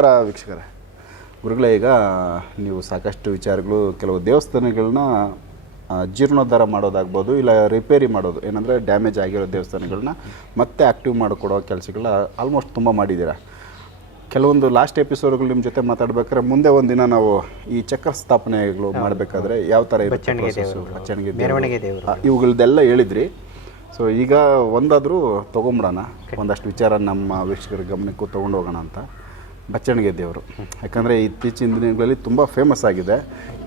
ನಮಸ್ಕಾರ ವೀಕ್ಷಕರೇ. ಗುರುಗಳೇ ಈಗ ನೀವು ಸಾಕಷ್ಟು ವಿಚಾರಗಳು ಕೆಲವು ದೇವಸ್ಥಾನಗಳನ್ನ ಜೀರ್ಣೋದ್ಧಾರ ಮಾಡೋದಾಗ್ಬೋದು ಇಲ್ಲ ರಿಪೇರಿ ಮಾಡೋದು ಏನಂದರೆ ಡ್ಯಾಮೇಜ್ ಆಗಿರೋ ದೇವಸ್ಥಾನಗಳನ್ನ ಮತ್ತೆ ಆ್ಯಕ್ಟಿವ್ ಮಾಡಿಕೊಡೋ ಕೆಲಸಗಳನ್ನ ಆಲ್ಮೋಸ್ಟ್ ತುಂಬ ಮಾಡಿದ್ದೀರಾ. ಕೆಲವೊಂದು ಲಾಸ್ಟ್ ಎಪಿಸೋಡ್ಗಳು ನಿಮ್ಮ ಜೊತೆ ಮಾತಾಡ್ಬೇಕಾದ್ರೆ ಮುಂದೆ ಒಂದಿನ ನಾವು ಈ ಚಕ್ರ ಸ್ಥಾಪನೆಗಳು ಮಾಡಬೇಕಾದ್ರೆ ಯಾವ ಥರ ಇರುತ್ತೆ ಇವುಗಳದ್ದೆಲ್ಲ ಹೇಳಿದ್ರಿ. ಸೊ ಈಗ ಒಂದಾದರೂ ತೊಗೊಂಬಿಡೋಣ ಒಂದಷ್ಟು ವಿಚಾರ ನಮ್ಮ ವೀಕ್ಷಕರ ಗಮನಕ್ಕೂ ತೊಗೊಂಡು ಹೋಗೋಣ ಅಂತ. ಬಚ್ಚಣಿಗೆ ದೇವರು. ಯಾಕಂದರೆ ಇತ್ತೀಚಿನ ದಿನಗಳಲ್ಲಿ ತುಂಬ ಫೇಮಸ್ ಆಗಿದೆ.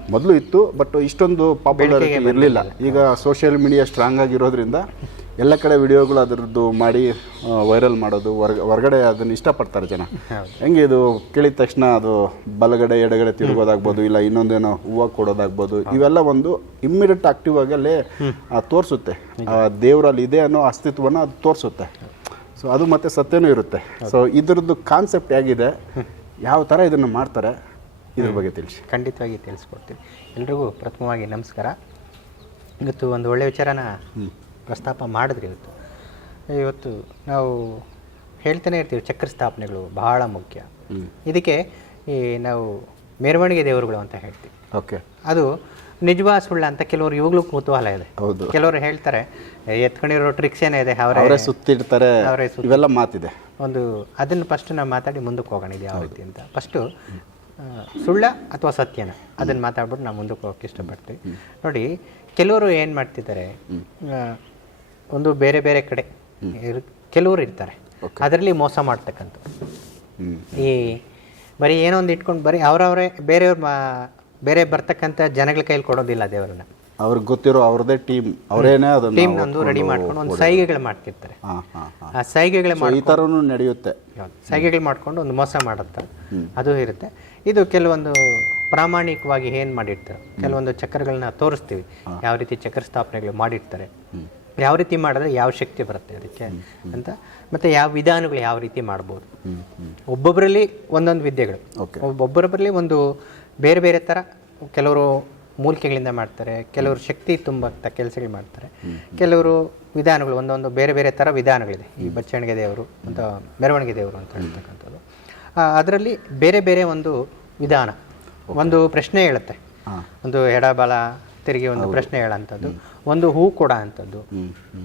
ಮೊದಲು ಇತ್ತು ಬಟ್ ಇಷ್ಟೊಂದು ಪಾಪ್ಯುಲಾರಿಟಿ ಇರಲಿಲ್ಲ. ಈಗ ಸೋಷಿಯಲ್ ಮೀಡಿಯಾ ಸ್ಟ್ರಾಂಗ್ ಆಗಿರೋದ್ರಿಂದ ಎಲ್ಲ ಕಡೆ ವಿಡಿಯೋಗಳು ಅದರದ್ದು ಮಾಡಿ ವೈರಲ್ ಮಾಡೋದು ಹೊರ್ಗ ಹೊರಗಡೆ ಅದನ್ನು ಇಷ್ಟಪಡ್ತಾರೆ ಜನ. ಹೆಂಗೆ ಇದು ಕೇಳಿದ ತಕ್ಷಣ ಅದು ಬಲಗಡೆ ಎಡಗಡೆ ತಿರುಗೋದಾಗ್ಬೋದು ಇಲ್ಲ ಇನ್ನೊಂದೇನೋ ಹೂವು ಕೊಡೋದಾಗ್ಬೋದು ಇವೆಲ್ಲ ಒಂದು ಇಮ್ಮಿಡಿಯೇಟ್ ಆಕ್ಟಿವ್ ಆಗಿ ಅಲ್ಲೇ ಆ, ತೋರಿಸುತ್ತೆ. ಆ ದೇವರಲ್ಲಿ ಇದೆ ಅನ್ನೋ ಅಸ್ತಿತ್ವನ ಅದು ತೋರಿಸುತ್ತೆ. ಸೊ ಅದು ಮತ್ತೆ ಸತ್ಯನೂ ಇರುತ್ತೆ. ಸೊ ಇದ್ರದ್ದು ಕಾನ್ಸೆಪ್ಟ್ ಹೇಗಿದೆ? ಯಾವ ಥರ ಇದನ್ನು ಮಾಡ್ತಾರೆ? ಇದ್ರ ಬಗ್ಗೆ ತಿಳಿಸಿ. ಖಂಡಿತವಾಗಿ ತಿಳಿಸ್ಕೊಡ್ತೀವಿ ಎಲ್ರಿಗೂ ಪ್ರಥಮವಾಗಿ ನಮಸ್ಕಾರ. ಇವತ್ತು ಒಂದು ಒಳ್ಳೆಯ ವಿಚಾರನ ಪ್ರಸ್ತಾಪ ಮಾಡಿದ್ರಿ ಇವತ್ತು. ಇವತ್ತು ನಾವು ಹೇಳ್ತಾನೆ ಇರ್ತೀವಿ ಚಕ್ರ ಸ್ಥಾಪನೆಗಳು ಬಹಳ ಮುಖ್ಯ. ಇದಕ್ಕೆ ಈ ನಾವು ಮೆರವಣಿಗೆ ದೇವರುಗಳು ಅಂತ ಹೇಳ್ತೀವಿ. ಓಕೆ ಅದು ನಿಜವಾ ಸುಳ್ಳ ಅಂತ ಕೆಲವರು ಇವಾಗಲೂ ಕುತೂಹಲ ಇದೆ. ಹೌದು. ಕೆಲವರು ಹೇಳ್ತಾರೆ "ಏ, ಎತ್ಕೊಂಡಿರೋ ಟ್ರಿಕ್ಸ್ ಏನಿದೆ ಅವರೇ ಸುತ್ತಿರ್ತಾರೆ ಸುತ್ತಿಡ್ತಾರೆ. ಅವರೇ ಇವೆಲ್ಲ ಮಾತಿದೆ. ಒಂದು ಅದನ್ನು ಫಸ್ಟ್ ನಾವು ಮಾತಾಡಿ ಮುಂದಕ್ಕೆ ಹೋಗೋಣ ಇದು ಯಾವ ರೀತಿ ಅಂತ. ಫಸ್ಟು ಸುಳ್ಳ ಅಥವಾ ಸತ್ಯನ? ಅದನ್ನು ಮಾತಾಡ್ಬಿಟ್ಟು ನಾವು ಮುಂದಕ್ಕೆ ಹೋಗಕ್ಕೆ ಇಷ್ಟಪಡ್ತೀವಿ. ನೋಡಿ ಕೆಲವರು ಏನು ಮಾಡ್ತಿದ್ದಾರೆ ಒಂದು ಬೇರೆ ಬೇರೆ ಕಡೆ ಕೆಲವರು ಇರ್ತಾರೆ. ಅದರಲ್ಲಿ ಮೋಸ ಮಾಡ್ತಕ್ಕಂಥ ಈ ಬರೀ ಏನೋ ಒಂದು ಇಟ್ಕೊಂಡು ಬರೀ ಅವರವರೇ ಬೇರೆಯವ್ರ ಮಾ ಬೇರೆ ಬರ್ತಕ್ಕಂಥ ಜನಗಳ ಕೈಲಿ ಕೊಡೋದಿಲ್ಲ ದೇವರನ್ನ. ಅವ್ರಿಗೆ ಗೊತ್ತಿರೋ ಅವ್ರದೇ ಟೀಮ್ ಅವರೇನೇ ಅದನ್ನ ಟೀಮ್ ಒಂದು ರೆಡಿ ಮಾಡ್ಕೊಂಡು ಒಂದು ಸೈಗೆಗಳು ಮಾಡ್ತಿರ್ತಾರೆ. ಆ ಸೈಗೆಗಳು ಈ ತರನು ನಡೆಯುತ್ತೆ? ಸೈಗೆಗಳು ಮಾಡ್ಕೊಂಡು ಒಂದು ಮೋಸ ಮಾಡುತ್ತೆ. ಅದು ಇರುತ್ತೆ. ಇದು ಕೆಲವೊಂದು ಪ್ರಾಮಾಣಿಕವಾಗಿ ಏನು ಮಾಡಿರ್ತಾರೆ? ಕೆಲವೊಂದು ಚಕ್ರಗಳನ್ನ ತೋರಿಸ್ತೀವಿ. ಯಾವ ರೀತಿ ಚಕ್ರ ಸ್ಥಾಪನೆಗಳು ಮಾಡಿರ್ತಾರೆ. ಯಾವ ರೀತಿ ಮಾಡಿದ್ರೆ ಯಾವ ಶಕ್ತಿ ಬರುತ್ತೆ ಅದಕ್ಕೆ ಅಂತ. ಮತ್ತೆ ಯಾವ ವಿಧಾನಗಳು ಯಾವ ರೀತಿ ಮಾಡ್ಬೋದು. ಒಬ್ಬೊಬ್ಬರಲ್ಲಿ ಒಂದೊಂದು ವಿದ್ಯೆಗಳು. ಒಬ್ಬೊಬ್ಬರಲ್ಲಿ ಒಂದು ಬೇರೆ ಬೇರೆ ಥರ ಕೆಲವರು ಮೂಲಿಕೆಗಳಿಂದ ಮಾಡ್ತಾರೆ ಕೆಲವರು ಶಕ್ತಿ ತುಂಬಂಥ ಕೆಲಸಗಳು ಮಾಡ್ತಾರೆ. ಕೆಲವರು ವಿಧಾನಗಳು ಒಂದೊಂದು ಬೇರೆ ಬೇರೆ ಥರ ವಿಧಾನಗಳಿದೆ. ಈ ಬಚ್ಚಣಿಗೆ ದೇವರು ಅಂತ ಮೆರವಣಿಗೆ ದೇವರು ಅಂತ ಹೇಳ್ತಕ್ಕಂಥದ್ದು. ಅದರಲ್ಲಿ ಬೇರೆ ಬೇರೆ ಒಂದು ವಿಧಾನ ಒಂದು ಪ್ರಶ್ನೆ ಹೇಳುತ್ತೆ. ಒಂದು ಎಡಬಲ ತಿರುಗಿ ಒಂದು ಪ್ರಶ್ನೆ ಹೇಳೋಂಥದ್ದು ಒಂದು ಹೂ ಕೊಡೋ ಅಂಥದ್ದು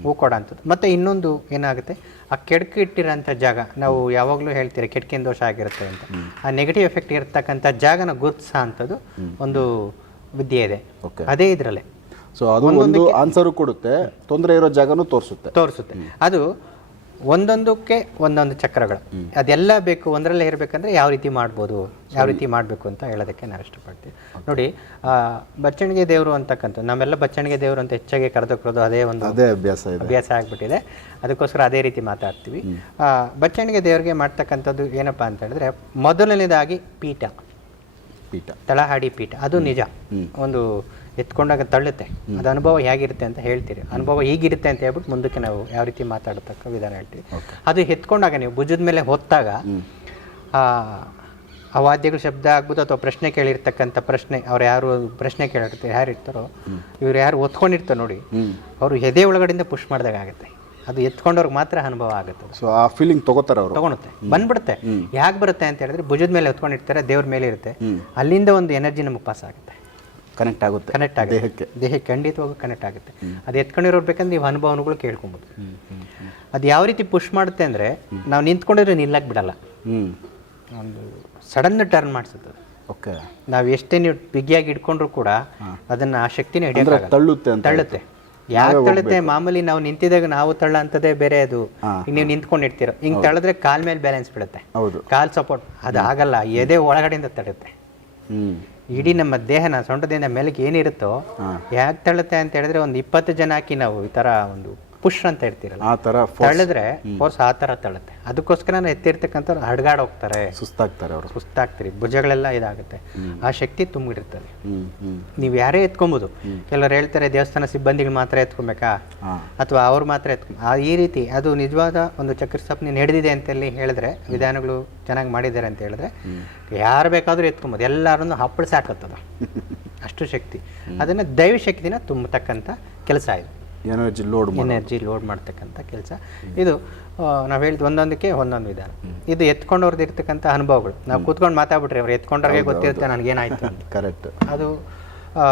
ಹೂ ಕೊಡ ಅಂಥದ್ದು ಮತ್ತು ಇನ್ನೊಂದು ಏನಾಗುತ್ತೆ? ಆ ಕೆಡ್ಕು ಇಟ್ಟಿರೋಂಥ ಜಾಗ ನಾವು ಯಾವಾಗಲೂ ಹೇಳ್ತೀರಿ ಕೆಡಕಿನ ದೋಷ ಆಗಿರುತ್ತೆ ಅಂತ. ಆ ನೆಗೆಟಿವ್ ಎಫೆಕ್ಟ್ ಇರ್ತಕ್ಕಂಥ ಜಾಗನ ಗುರುತಿಸೋ ಅಂಥದ್ದು ಒಂದು ವಿದ್ಯೆ ಇದೆ. ಅದೇ ಇದರಲ್ಲೇ. ಸೊ ಅದು ಒಂದು ಆನ್ಸರು ಕೊಡುತ್ತೆ ತೊಂದರೆ ಇರೋ ಜಾಗನೂ ತೋರಿಸುತ್ತೆ. ತೋರಿಸುತ್ತೆ. ಅದು ಒಂದೊಂದಕ್ಕೆ ಒಂದೊಂದು ಚಕ್ರಗಳು. ಅದೆಲ್ಲ ಬೇಕು ಒಂದರಲ್ಲೇ ಇರಬೇಕಂದ್ರೆ ಯಾವ ರೀತಿ ಮಾಡ್ಬೋದು ಯಾವ ರೀತಿ ಮಾಡಬೇಕು ಅಂತ ಹೇಳೋದಕ್ಕೆ ನಾನು ಇಷ್ಟಪಡ್ತೀನಿ. ನೋಡಿ ಬಚ್ಚಣಿಗೆ ದೇವರು ಅಂತಕ್ಕಂಥ ನಮ್ಮೆಲ್ಲ ಬಚ್ಚಣಿಗೆ ದೇವರು ಅಂತ ಹೆಚ್ಚಾಗಿ ಕರೆದಕ್ಕೋದು ಅದೇ ಒಂದು ಅದೇ ಅಭ್ಯಾಸ ಅಭ್ಯಾಸ ಆಗಿಬಿಟ್ಟಿದೆ. ಅದಕ್ಕೋಸ್ಕರ ಅದೇ ರೀತಿ ಮಾತಾಡ್ತೀವಿ. ಬಚ್ಚಣಿಗೆ ದೇವರಿಗೆ ಮಾಡ್ತಕ್ಕಂಥದ್ದು ಏನಪ್ಪ ಅಂತ ಹೇಳಿದ್ರೆ ಮೊದಲನೇದಾಗಿ ಪೀಠ. ಪೀಠ. ತಳಹಾಡಿ ಪೀಠ. ಅದು ನಿಜ. ಒಂದು ಎತ್ಕೊಂಡಾಗ ತಳ್ಳುತ್ತೆ. ಅದು ಅನುಭವ ಹೇಗಿರುತ್ತೆ ಅಂತ ಹೇಳ್ತೀರಿ. ಅನುಭವ ಹೀಗಿರುತ್ತೆ ಅಂತ ಹೇಳ್ಬಿಟ್ಟು ಮುಂದಕ್ಕೆ ನಾವು ಯಾವ ರೀತಿ ಮಾತಾಡತಕ್ಕ ವಿಧಾನ ಹೇಳ್ತೀವಿ. ಅದು ಎತ್ಕೊಂಡಾಗ ನೀವು ಭುಜದ ಮೇಲೆ ಹೊತ್ತಾಗ ಆ ಆ ವಾದ್ಯಗಳ ಶಬ್ದ ಆಗ್ಬೋದು ಅಥವಾ ಪ್ರಶ್ನೆ ಕೇಳಿರ್ತಕ್ಕಂಥ ಪ್ರಶ್ನೆ ಅವ್ರು ಯಾರು ಪ್ರಶ್ನೆ ಕೇಳಿರ್ತಾರೆ ಯಾರು ಇರ್ತಾರೋ ಇವ್ರು ಯಾರು ಒತ್ಕೊಂಡಿರ್ತಾರೆ ನೋಡಿ ಅವರು ಎದೆ ಒಳಗಡೆಯಿಂದ ಪುಷ್ ಮಾಡಿದಾಗ ಆಗುತ್ತೆ. ಅದು ಎತ್ಕೊಂಡವ್ರಿಗೆ ಮಾತ್ರ ಅನುಭವ ಆಗುತ್ತೆ. ಸೊ ಆ ಫೀಲಿಂಗ್ ತಗೋತಾರೆ ಅವರು. ತಗೊಳುತ್ತೆ. ಬಂದ್ಬಿಡುತ್ತೆ. ಯಾಕೆ ಬರುತ್ತೆ ಅಂತ ಹೇಳಿದ್ರೆ ಭುಜದ ಮೇಲೆ ಹೊತ್ಕೊಂಡಿರ್ತಾರೆ ದೇವ್ರ ಮೇಲೆ ಇರುತ್ತೆ. ಅಲ್ಲಿಂದ ಒಂದು ಎನರ್ಜಿ ನಮಗೆ ಪಾಸ್ ಆಗುತ್ತೆ. ಕನೆಕ್ಟ್ ಆಗುತ್ತೆ ಕನೆಕ್ಟ್ ಆಗುತ್ತೆ. ದೇಹಕ್ಕೆ. ದೇಹಕ್ಕೆ ಖಂಡಿತವಾಗೂ ಕನೆಕ್ಟ್ ಆಗುತ್ತೆ. ಅದು ಎತ್ಕೊಂಡಿರೋ ಬೇಕಂದ್ರೆ ನೀವು ಅನುಭವಗಳು ಕೇಳ್ಕೊಬೋದು. ಅದು ಯಾವ ರೀತಿ ಪುಷ್ ಮಾಡುತ್ತೆ ಅಂದರೆ ನಾವು ನಿಂತ್ಕೊಂಡಿದ್ರೆ ನಿಲ್ಲಕ್ಕೆ ಬಿಡಲ್ಲ. ಒಂದು ಸಡನ್ ಟರ್ನ್ ಮಾಡಿಸುತ್ತೆ. ಓಕೆ. ನಾವು ಎಷ್ಟೇ ನೀವು ಬಿಗಿಯಾಗಿ ಇಟ್ಕೊಂಡ್ರು ಕೂಡ ಅದನ್ನ ಆ ಶಕ್ತಿನ ತಳ್ಳುತ್ತೆ ತಳ್ಳುತ್ತೆ. ಯಾಕೆ ತಳ್ಳುತ್ತೆ? ಮಾಮೂಲಿ ನಾವು ನಿಂತಿದಾಗ ನಾವು ತಳ್ಳ ಅಂತದೇ ಬೇರೆ ಅದು. ಈಗ ನೀವು ನಿಂತ್ಕೊಂಡಿರ್ತೀರ ಹಿಂಗ್ ತಳ್ಳಿದ್ರೆ ಕಾಲ್ ಮೇಲೆ ಬ್ಯಾಲೆನ್ಸ್ ಬಿಡುತ್ತೆ. ಹೌದು. ಕಾಲ್ ಸಪೋರ್ಟ್ ಅದು ಆಗಲ್ಲ. ಎದೆ ಒಳಗಡೆಯಿಂದ ತಳ್ಳುತ್ತೆ. ಹ್ಮ್. ಇಡೀ ನಮ್ಮ ದೇಹನ ಸೊಂಟದಿಂದ ಮೇಲಕ್ಕೆ ಏನಿರುತ್ತೋ ಯಾಕೆ ತಳ್ಳುತ್ತೆ ಅಂತ ಹೇಳಿದ್ರೆ ಒಂದು ಇಪ್ಪತ್ತು ಜನ ಹಾಕಿ ನಾವು ಈ ಥರ ಒಂದು ಪುಷ್ ಅಂತ ಹೇಳ್ತೀರಲ್ಲ ಆ ತರ ತಳ್ಳಿದ್ರೆ ಫೋರ್ಸ್ ಆ ತರ ತಳ್ಳುತ್ತೆ. ಅದಕ್ಕೋಸ್ಕರ ನಾನು ಎತ್ತಿರ್ತಕ್ಕಂಥವ್ರು ಹಡ್ಗಾಡ್ ಹೋಗ್ತಾರೆ ಸುಸ್ತಾಗ್ತಾರೆ ಅವರು. ಸುಸ್ತಾಗ್ತೀರಿ ಭುಜಗಳೆಲ್ಲ ಇದಾಗುತ್ತೆ. ಆ ಶಕ್ತಿ ತುಂಬಿಡಿರ್ತದೆ ಹ್ಮ್ ನೀವು ಯಾರೇ ಎತ್ಕೊಬೋದು. ಕೆಲವರು ಹೇಳ್ತಾರೆ ದೇವಸ್ಥಾನ ಸಿಬ್ಬಂದಿಗಳು ಮಾತ್ರ ಎತ್ಕೊಬೇಕಾ? ಅಥವಾ ಅವ್ರು ಮಾತ್ರ ಎತ್ಕೊ ಆ ಈ ರೀತಿ ಅದು ನಿಜವಾದ ಒಂದು ಚಕ್ರ ಸ್ಥಾಪನೆ ನಡೆದಿದೆ ಅಂತೇಳಿ ಹೇಳಿದ್ರೆ ವಿಧಾನಗಳು ಚೆನ್ನಾಗಿ ಮಾಡಿದ್ದಾರೆ ಅಂತ ಹೇಳಿದ್ರೆ ಯಾರು ಬೇಕಾದರೂ ಎತ್ಕೊಬೋದು. ಎಲ್ಲರನ್ನು ಹಪ್ಪಳ ಸಾಕತ್ತದ. ಅಷ್ಟು ಶಕ್ತಿ. ಅದನ್ನು ದೈವಶಕ್ತಿನ ತುಂಬತಕ್ಕಂಥ ಕೆಲಸ ಇದು. ಎನರ್ಜಿ ಲೋಡ್ ಎನರ್ಜಿ ಲೋಡ್ ಮಾಡ್ತಕ್ಕಂಥ ಕೆಲಸ. ಇದು ನಾವು ಹೇಳಿದ ಒಂದೊಂದಕ್ಕೆ ಒಂದೊಂದು ವಿಧಾನ. ಇದು ಎತ್ಕೊಂಡವ್ರದ್ದು ಇರ್ತಕ್ಕಂಥ ಅನುಭವಗಳು. ನಾವು ಕೂತ್ಕೊಂಡು ಮಾತಾಡ್ಬಿಟ್ರಿ ಅವ್ರು ಎತ್ಕೊಂಡವ್ರಿಗೆ ಗೊತ್ತಿರುತ್ತೆ ನನಗೇನಾಯ್ತು ಅಂತ. ಕರೆಕ್ಟ್ ಅದು ಆ,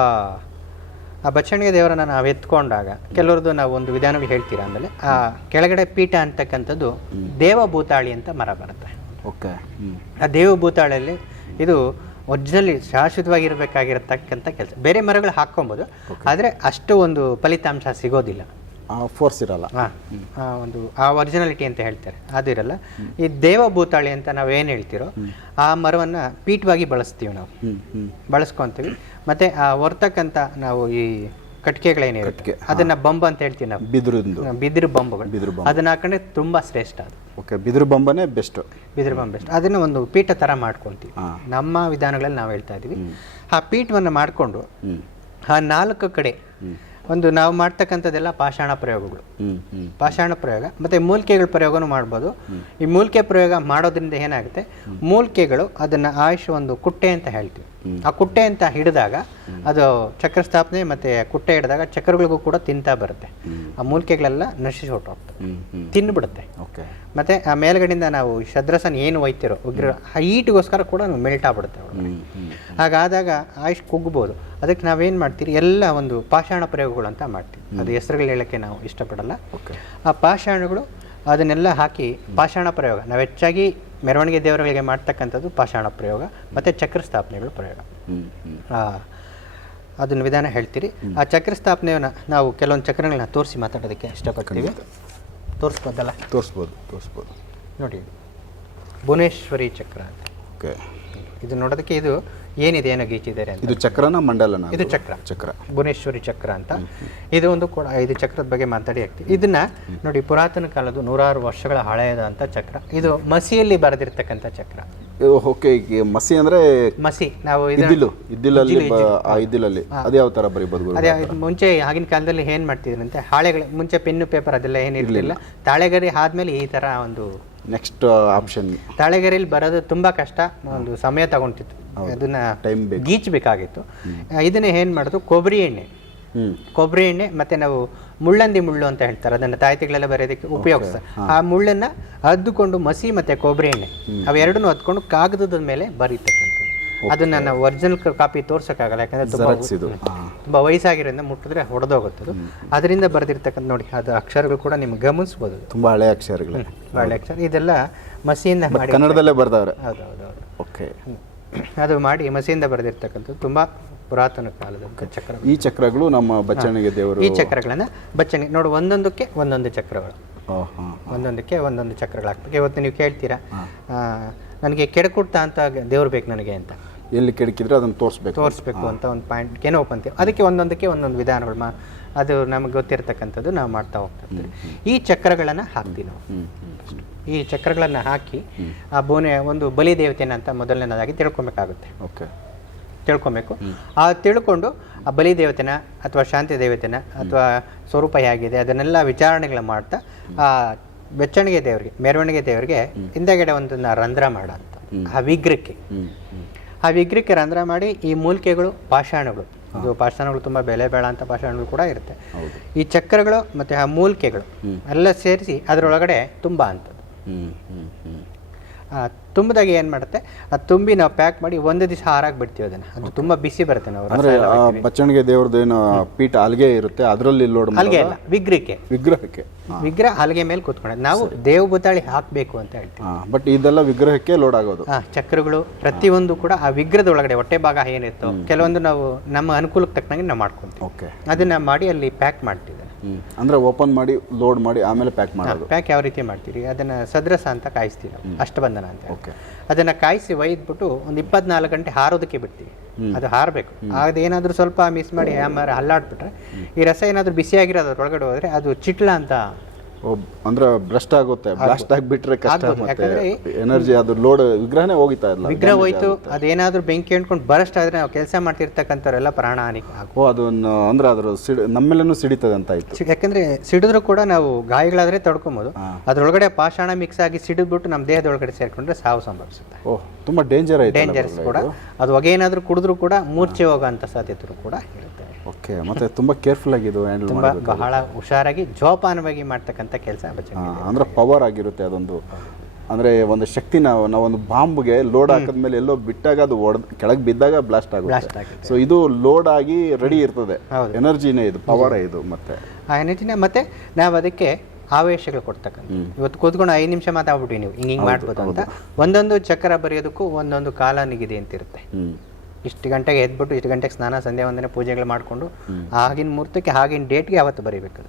ಬಚ್ಚಣಿಗೆ ದೇವರನ್ನ ನಾವು ಎತ್ಕೊಂಡಾಗ ಕೆಲವ್ರದ್ದು ನಾವು ಒಂದು ವಿಧಾನಗಳು ಹೇಳ್ತೀರ ಆಮೇಲೆ? ಆ ಕೆಳಗಡೆ ಪೀಠ ಅಂತಕ್ಕಂಥದ್ದು ದೇವ ಭೂತಾಳಿ ಅಂತ ಮರ ಬರುತ್ತೆ. ಓಕೆ ಆ ದೇವ ದೇವಭೂತಾಳಲ್ಲಿ ಇದು ಒರಿಜಿನಲಿ ಶಾಶ್ವತವಾಗಿರಬೇಕಾಗಿರತಕ್ಕಂಥ ಕೆಲಸ. ಬೇರೆ ಮರಗಳು ಹಾಕ್ಕೊಬೋದು ಆದರೆ ಅಷ್ಟು ಒಂದು ಫಲಿತಾಂಶ ಸಿಗೋದಿಲ್ಲ. ಫೋರ್ಸ್ ಇರಲ್ಲ. ಹಾಂ ಒಂದು ಆ ಒರಿಜಿನಾಲಿಟಿ ಅಂತ ಹೇಳ್ತಾರೆ. ಅದು ಇರಲ್ಲ. ಈ ದೇವಭೂತಾಳಿ ಅಂತ ನಾವು ಏನು ಹೇಳ್ತಿರೋ ಆ ಮರವನ್ನು ಪೀಠವಾಗಿ ಬಳಸ್ತೀವಿ ನಾವು. ಬಳಸ್ಕೊಂತೀವಿ. ಮತ್ತೆ ಆ ಹೊರ್ತಕ್ಕಂಥ ನಾವು ಈ ಕಟ್ಟಿಗೆಗಳೇನಿರುತ್ತೆ ಕಟ್ಗೆ, ಅದನ್ನ ಬಂಬ್ ಅಂತ ಹೇಳ್ತೀವಿ ನಾವು. ಬಿದಿರಿಂದು ಬಿದಿರು ಬಂಬುಗಳು. ಬಿದಿರು ಬಂಬ. ಅದನ್ನ ಹಾಕೊಂಡ್ರೆ ತುಂಬಾ ಶ್ರೇಷ್ಠ ಅದು. ಓಕೆ ಬಿದಿರು ಬಂಬನೇ ಬೆಸ್ಟ್. ಬಿದಿರು ಬಂಬ್ ಬೆಸ್ಟ್. ಅದನ್ನ ಒಂದು ಪೀಠ ತರ ಮಾಡ್ಕೊಂತೀವಿ. ನಮ್ಮ ವಿಧಾನಗಳಲ್ಲಿ ನಾವು ಹೇಳ್ತಾ ಇದೀವಿ ಆ ಪೀಠವನ್ನು ಮಾಡಿಕೊಂಡು ಆ ನಾಲ್ಕು ಕಡೆ ಒಂದು ನಾವು ಮಾಡ್ತಕ್ಕಂಥದ್ದೆಲ್ಲ ಪಾಷಾಣ ಪ್ರಯೋಗಗಳು. ಪಾಷಾಣ ಪ್ರಯೋಗ. ಮತ್ತೆ ಮೂಲಿಕೆಗಳ ಪ್ರಯೋಗನೂ ಮಾಡ್ಬೋದು. ಈ ಮೂಲಿಕೆ ಪ್ರಯೋಗ ಮಾಡೋದ್ರಿಂದ ಏನಾಗುತ್ತೆ? ಮೂಲಿಕೆಗಳು ಅದನ್ನು ಆಯುಷ್ ಒಂದು ಕುಟ್ಟೆ ಅಂತ ಹೇಳ್ತೀವಿ. ಆ ಕುಟ್ಟೆ ಅಂತ ಹಿಡಿದಾಗ ಅದು ಚಕ್ರ ಸ್ಥಾಪನೆ ಮತ್ತೆ ಕುಟ್ಟೆ ಹಿಡಿದಾಗ ಚಕ್ರಗಳಿಗೂ ಕೂಡ ತಿಂತಾ ಬರುತ್ತೆ. ಆ ಮೂಲಿಕೆಗಳೆಲ್ಲ ನಶಿಸಿ ಹೊಟ್ಟೋಗ್ತದೆ ತಿಂದ್ಬಿಡುತ್ತೆ. ಓಕೆ. ಮತ್ತು ಆ ಮೇಲ್ಗಡೆಯಿಂದ ನಾವು ಶದ್ರಸನ್ ಏನು ಒಯ್ತಿರೋ ಉಗ್ರ ಹೀಟ್ಗೋಸ್ಕರ ಕೂಡ ಮೆಲ್ಟ್ ಆಗ್ಬಿಡುತ್ತೆ ಹಾಗಾದಾಗ ಆಯುಷ್ ಕುಗ್ಬೋದು. ಅದಕ್ಕೆ ನಾವೇನು ಮಾಡ್ತೀರಿ? ಎಲ್ಲ ಒಂದು ಪಾಷಾಣ ಪ್ರಯೋಗಗಳು ಅಂತ ಮಾಡ್ತೀವಿ. ಅದು ಹೆಸರುಗಳು ಹೇಳೋಕ್ಕೆ ನಾವು ಇಷ್ಟಪಡಲ್ಲ. ಓಕೆ. ಆ ಪಾಷಾಣಗಳು ಅದನ್ನೆಲ್ಲ ಹಾಕಿ ಪಾಷಾಣ ಪ್ರಯೋಗ. ನಾವು ಹೆಚ್ಚಾಗಿ ಮೆರವಣಿಗೆ ದೇವರುಗಳಿಗೆ ಮಾಡ್ತಕ್ಕಂಥದ್ದು ಪಾಷಾಣ ಪ್ರಯೋಗ ಮತ್ತು ಚಕ್ರ ಸ್ಥಾಪನೆಗಳು ಪ್ರಯೋಗ ಅದನ್ನ ವಿಧಾನ ಹೇಳ್ತೀರಿ. ಆ ಚಕ್ರ ಸ್ಥಾಪನೆಯನ್ನು ನಾವು ಕೆಲವೊಂದು ಚಕ್ರಗಳನ್ನ ತೋರಿಸಿ ಮಾತಾಡೋದಕ್ಕೆ ಇಷ್ಟಪಡ್ತೀವಿ. ತೋರಿಸ್ಬೋದಲ್ಲ? ತೋರಿಸ್ಬೋದು ತೋರಿಸ್ಬೋದು. ನೋಡಿ ಭುವನೇಶ್ವರಿ ಚಕ್ರ ಅಂತ. ಓಕೆ. ಇದು ನೋಡೋದಕ್ಕೆ ಇದು ಏನಿದೆ ಏನೋ ಗೀಚಿದ್ದಾರೆ ಅಂತ. ಇದು ಚಕ್ರನ ಮಂಡಲನ ಇದು ಚಕ್ರ. ಚಕ್ರ. ಭುವನೇಶ್ವರಿ ಚಕ್ರ ಅಂತ. ಇದು ಒಂದು ಕೂಡ ಇದು ಚಕ್ರದ ಬಗ್ಗೆ ಮಾತಾಡಿ ಆಗ್ತೀವಿ ಇದನ್ನ ನೋಡಿ ಪುರಾತನ ಕಾಲದ ನೂರಾರು ವರ್ಷಗಳ ಹಳೆಯದಂತ ಚಕ್ರ. ಇದು ಮಸಿಯಲ್ಲಿ ಬರೆದಿರ್ತಕ್ಕಂಥ ಚಕ್ರ. ಓಕೆ ಮಸಿ ಅಂದ್ರೆ ಮಸಿ ನಾವು ಇದು ಇದ್ದಿಲು ಇದ್ದಿಲಲ್ಲಿ ಆ ಇದ್ದಿಲಲ್ಲಿ ಅದು ಯಾವ ತರ ಬರೀಬಹುದು ಗುರು ಅದೇ ಮುಂಚೆ ಆಗಿನ ಕಾಲದಲ್ಲಿ ಏನ್ ಮಾಡ್ತಿದ್ರಂತೆ ಹಾಳೆಗಳು ಮುಂಚೆ ಪೆನ್ನು ಪೇಪರ್ ಅದೆಲ್ಲ ಏನಿರಲಿಲ್ಲ ತಾಳೆಗರಿ ಆದ್ಮೇಲೆ ಈ ತರ ಒಂದು ನೆಕ್ಸ್ಟ್ ಆಪ್ಷನ್ ತಾಳೆಗರಿಲಿ ಬರೋದು ತುಂಬಾ ಕಷ್ಟ ಒಂದು ಸಮಯ ತಗೊಂತಿತ್ತು. ಅದನ್ನ ಟೈಮ್ ಬೇಕು. ಗೀಚ್ಬೇಕಾಗಿತ್ತು. ಇದನ್ನ ಏನ್ ಮಾಡೋದು ಕೊಬ್ಬರಿ ಎಣ್ಣೆ. ಕೊಬ್ಬರಿ ಎಣ್ಣೆ ಮತ್ತೆ ನಾವು ಮುಳ್ಳಂದಿ ಮುಳ್ಳು ಅಂತ ಹೇಳ್ತಾರೆ. ಅದನ್ನ ತಾಯ್ತಿಗಳೆಲ್ಲ ಬರೆಯೋದಕ್ಕೆ ಉಪಯೋಗಿಸ್ತಾರೆ. ಆ ಮುಳ್ಳನ್ನ ಹದ್ದುಕೊಂಡು ಮಸಿ ಮತ್ತೆ ಕೊಬ್ಬರಿ ಎಣ್ಣೆ. ಅವೆರಡನ್ನೂ ಅದ್ಕೊಂಡು ಕಾಗದದ ಮೇಲೆ ಬರೀತಕ್ಕಂಥದ್ದು. ಅದನ್ನ ನಾವು ಒರಿಜಿನಲ್ ಕಾಪಿ ತೋರ್ಸೋಕ್ಕಾಗಲ್ಲ ಯಾಕಂದ್ರೆ ತುಂಬಾ ವಯಸ್ಸಾಗಿರೋದ್ರಿಂದ ಮುಟ್ಟಿದ್ರೆ ಹೊಡೆದೋಗುತ್ತೆ ಅದು. ಅದರಿಂದ ಬರೆದಿರ್ತಕ್ಕಂಥ ನೋಡಿ ಅದು ಅಕ್ಷರಗಳು ಕೂಡ ನಿಮ್ಗೆ ಗಮನಿಸ್ಬೋದು. ತುಂಬಾ ಹಳೆ ಅಕ್ಷರಗಳು. ಹಳೆ ಅಕ್ಷರ. ಇದೆಲ್ಲ ಮಸಿಯಿಂದ ಮಾಡಿ ಕನ್ನಡದಲ್ಲೇ ಬರ್ದವ್ರೆ. ಹೌದೌದು ಓಕೆ ಅದು ಮಾಡಿ ಮಸಿಯಿಂದ ಬರೆದಿರ್ತಕ್ಕಂಥದ್ದು. ತುಂಬಾ ಪುರಾತನ ಕಾಲದ ಚಕ್ರ ಈ ಚಕ್ರಗಳು ನಮ್ಮ ಬಚ್ಚಣಿಗೆ ದೇವರು ಈ ಚಕ್ರಗಳನ್ನ ಬಚ್ಚಣಿಗೆ ನೋಡು ಒಂದೊಂದಕ್ಕೆ ಒಂದೊಂದು ಚಕ್ರಗಳು. ಒಂದೊಂದಕ್ಕೆ ಒಂದೊಂದು ಚಕ್ರಗಳು ಹಾಕ್ಬೇಕು ಇವತ್ತು ನೀವು ಕೇಳ್ತೀರಾ? ನನಗೆ ಕೆಡಕುಡ್ತಾ ಅಂತ ದೇವ್ರು ಬೇಕು ನನಗೆ ಅಂತ. ಎಲ್ಲಿ ಕೆಡಕಿದ್ರೆ ಅದನ್ನು ತೋರಿಸ್ಬೇಕು. ತೋರಿಸ್ಬೇಕು ಅಂತ ಒಂದು ಪಾಯಿಂಟ್ ಏನೋ ಅಂತೀವಿ ಅದಕ್ಕೆ ಒಂದೊಂದಕ್ಕೆ ಒಂದೊಂದು ವಿಧಾನಗಳು ಮಾ ಅದು ನಮಗೆ ಗೊತ್ತಿರತಕ್ಕಂಥದ್ದು ನಾವು ಮಾಡ್ತಾ ಹೋಗ್ತಾ ಇರ್ತೀವಿ ಈ ಚಕ್ರಗಳನ್ನು ಹಾಕ್ತೀವಿ ನಾವು. ಈ ಚಕ್ರಗಳನ್ನು ಹಾಕಿ ಆ ಬೋನೆ ಒಂದು ಬಲಿ ದೇವತೆನ ಅಂತ ಮೊದಲನೇದಾಗಿ ತಿಳ್ಕೊಬೇಕಾಗುತ್ತೆ. ಓಕೆ. ತಿಳ್ಕೊಬೇಕು. ಆ ತಿಳ್ಕೊಂಡು ಆ ಬಲಿ ದೇವತೆನ ಅಥವಾ ಶಾಂತಿ ದೇವತೆನ ಅಥವಾ ಸ್ವರೂಪ ಹೇಗಿದೆ ಅದನ್ನೆಲ್ಲ ವಿಚಾರಣೆಗಳು ಮಾಡ್ತಾ ಆ ಬೆಚ್ಚಣಿಗೆ ದೇವರಿಗೆ ಮೆರವಣಿಗೆ ದೇವರಿಗೆ ಹಿಂದೆಗಡೆ ಒಂದನ್ನ ರಂಧ್ರ ಮಾಡ ಅಂತ ಆ ವಿಗ್ರಹಕ್ಕೆ. ಆ ವಿಗ್ರಹಕ್ಕೆ ರಂಧ್ರ ಮಾಡಿ ಈ ಮೂಲಿಕೆಗಳು ಪಾಷಾಣಗಳು. ಇದು ಪಾಷಾಣಗಳು ತುಂಬ ಬೆಲೆ ಬೇಡ ಅಂತ ಪಾಷಾಣಗಳು ಕೂಡ ಇರುತ್ತೆ. ಈ ಚಕ್ರಗಳು ಮತ್ತು ಆ ಮೂಲಿಕೆಗಳು ಎಲ್ಲ ಸೇರಿಸಿ ಅದರೊಳಗಡೆ ತುಂಬ ಅಂತದ್ದು. ಆ ತುಂಬಿದಾಗ ಏನು ಮಾಡುತ್ತೆ? ಆ ತುಂಬಿ ನಾವು ಪ್ಯಾಕ್ ಮಾಡಿ ಒಂದು ದಿವಸ ಹಾರಾಗಿ ಬಿಡ್ತೀವಿ ಅದನ್ನು. ಅದು ತುಂಬ ಬಿಸಿ ಬರುತ್ತೆ ನಾವು ರಸ ಅಂದ್ರೆ ಎಲ್ಲ ಆ ಬಚ್ಚಣಿಗೆ ದೇವ್ರದ್ದು ಏನು ಪೀಠ ಅಲ್ಗೆ ಇರುತ್ತೆ ಅದರಲ್ಲಿ ಲೋಡ್ ಹಲ್ಗೆ ಅಲ್ಲ ವಿಗ್ರಹಕ್ಕೆ. ವಿಗ್ರಹಕ್ಕೆ. ವಿಗ್ರಹ ಹಲ್ಗೆ ಮೇಲೆ ಕೂತ್ಕೊಂಡೆ ನಾವು ದೇವ್ ಬುತಾಳಿ ಹಾಕಬೇಕು ಅಂತ ಹೇಳ್ತೀವಿ. ಬಟ್ ಇದೆಲ್ಲ ವಿಗ್ರಹಕ್ಕೆ ಲೋಡ್ ಆಗೋದು. ಆ ಚಕ್ರಗಳು ಪ್ರತಿಯೊಂದು ಕೂಡ ಆ ವಿಗ್ರಹದ ಒಳಗಡೆ ಹೊಟ್ಟೆ ಭಾಗ ಏನಿತ್ತು ಕೆಲವೊಂದು ನಾವು ನಮ್ಮ ಅನುಕೂಲಕ್ಕೆ ತಕ್ಕನಂಗೆ ನಾವು ಮಾಡ್ಕೊತೀವಿ ಓಕೆ ಅದನ್ನ ಮಾಡಿ ಅಲ್ಲಿ ಪ್ಯಾಕ್ ಮಾಡ್ತಿದ್ದಾರೆ. ಹ್ಮ್ ಅಂದ್ರೆ ಓಪನ್ ಮಾಡಿ ಲೋಡ್ ಮಾಡಿ ಆಮೇಲೆ ಪ್ಯಾಕ್ ಮಾಡೋದು. ಪ್ಯಾಕ್ ಯಾವ ರೀತಿ ಮಾಡ್ತೀರಿ? ಅದನ್ನ ಸದ್ರಸ ಅಂತ ಕಾಯಿಸ್ತೀವಿ ನಾವು ಅಷ್ಟಬಂಧನ ಅಂತ ಓಕೆ. ಅದನ್ನ ಕಾಯಿಸಿ ಒಯ್ದ್ಬಿಟ್ಟು ಒಂದು ಇಪ್ಪತ್ನಾಲ್ಕು ಗಂಟೆ ಹಾರೋದಕ್ಕೆ ಬಿಡ್ತೀವಿ. ಅದು ಹಾರಬೇಕು. ಅದೇನಾದರೂ ಸ್ವಲ್ಪ ಮಿಸ್ ಮಾಡಿ ಹ್ಯಾಮರ್ ಹಲ್ಲಾಡ್ಬಿಟ್ರೆ ಈ ರಸ ಏನಾದ್ರೂ ಬಿಸಿಯಾಗಿರೋದು ಒಳಗಡೆ ಹೋದ್ರೆ ಅದು ಚಿಟ್ಲ ಅಂತ ಅಂದ್ರೆ ಬ್ರಸ್ಟ್ ಆಗುತ್ತೆ ಬ್ಲಾಸ್ಟ್ ಆಗಿಬಿಟ್ರೆ ಕಷ್ಟ ಮತ್ತೆ ಯಾಕಂದ್ರೆ ಎನರ್ಜಿ ಅದು ಲೋಡ್ ವಿಗ್ರಹನೇ ಹೋಗಿತಾ ಇಲ್ಲ. ವಿಗ್ರಹ ಹೋಯ್ತು ಅದೇನಾದ್ರೂ ಬೆಂಕಿ ಅಂಟ್ಕೊಂಡು ಬರಸ್ಟ್ ಆದ್ರೆ ನಾವು ಕೆಲಸ ಮಾಡ್ತಿರ್ತಕ್ಕಂಥವ್ರೆಲ್ಲ ಪ್ರಾಣ ಹಾನಿ ಓ ಅದನ್ನ ಅಂದ್ರೆ ಅದ್ರ ಸಿಡಿ ನಮ್ಮೆಲ್ಲನೂ ಸಿಡಿತದೆ ಅಂತ ಆಯ್ತು. ಯಾಕಂದ್ರೆ ಸಿಡಿದ್ರು ಕೂಡ ನಾವು ಗಾಯಗಳಾದ್ರೆ ತಡ್ಕೊಬೋದು. ಅದ್ರೊಳಗಡೆ ಪಾಷಾಣ ಮಿಕ್ಸ್ ಆಗಿ ಸಿಡಿದ್ಬಿಟ್ಟು ನಮ್ಮ ದೇಹದ ಒಳಗಡೆ ಸೇರ್ಕೊಂಡ್ರೆ ಸಾವು ಸಂಭವಿಸುತ್ತೆ. ಓಹ್ ತುಂಬ ಡೇಂಜರ್ ಐತೆ ಡೇಂಜರ್ಸ್ ಕೂಡ. ಅದು ಹೊಗೆ ಏನಾದರೂ ಕುಡಿದ್ರೂ ಕೂಡ ಮೂರ್ಛೆ ಹೋಗೋ ಅಂತ ಸಾಧ್ಯತೆಗಳು ಕೂಡ ಇರುತ್ತೆ. ಓಕೆ ಮತ್ತೆ ತುಂಬಾ ಕೇರ್ಫುಲ್ ಆಗಿ ಇದು ಹ್ಯಾಂಡಲ್ ತುಂಬ ಬಹಳ ಹುಷಾರಾಗಿ ಜೋಪಾನವಾಗಿ ಮಾಡ್ತಕ್ಕಂಥ ಕೆಲಸ ಬಚ್ಚಂಗಿ ಅಂದ್ರೆ ಪವರ್ ಆಗಿರುತ್ತೆ ಅದೊಂದು. ಅಂದ್ರೆ ಒಂದು ಶಕ್ತಿ ನಾವು ನಾವೊಂದು ಬಾಂಬ್ಗೆ ಲೋಡ್ ಹಾಕಿದ್ಮೇಲೆ ಎಲ್ಲೋ ಬಿಟ್ಟಾಗ ಅದು ಒಡ್ ಕೆಳಗೆ ಬಿದ್ದಾಗ ಬ್ಲಾಸ್ಟ್ ಆಗುತ್ತೆ. ಸೊ ಇದು ಲೋಡ್ ಆಗಿ ರೆಡಿ ಇರ್ತದೆ. ಎನರ್ಜಿನೇ ಇದು ಪವರ್ ಇದು ಮತ್ತೆ. ಆ ಎನರ್ಜಿನೇ ಮತ್ತೆ ನಾವು ಅದಕ್ಕೆ ಆವೇಶಗಳು ಕೊಡ್ತಕ್ಕಂಥ ಇವತ್ತು ಕೂತ್ಕೊಂಡು ಐದು ನಿಮಿಷ ಮಾತಾಡ್ಬಿಟ್ಟು ನೀವು ಹಿಂಗೆ ಹಿಂಗೆ ಮಾಡ್ಬೋದು ಅಂತ. ಒಂದೊಂದು ಚಕ್ರ ಬರೆಯೋದಕ್ಕೂ ಒಂದೊಂದು ಕಾಲ ನಿಗಿದೆ ಅಂತ ಇರುತ್ತೆ ಹ್ಮ್. ಇಷ್ಟು ಗಂಟೆಗೆ ಎದ್ಬಿಟ್ಟು ಇಷ್ಟು ಗಂಟೆಗೆ ಸ್ನಾನ ಸಂಧ್ಯಾ ವಂದನೆ ಪೂಜೆಗಳು ಮಾಡಿಕೊಂಡು ಆಗಿನ ಮುಹೂರ್ತಕ್ಕೆ ಆಗಿನ ಡೇಟ್ಗೆ ಅವತ್ತು ಬರೀಬೇಕು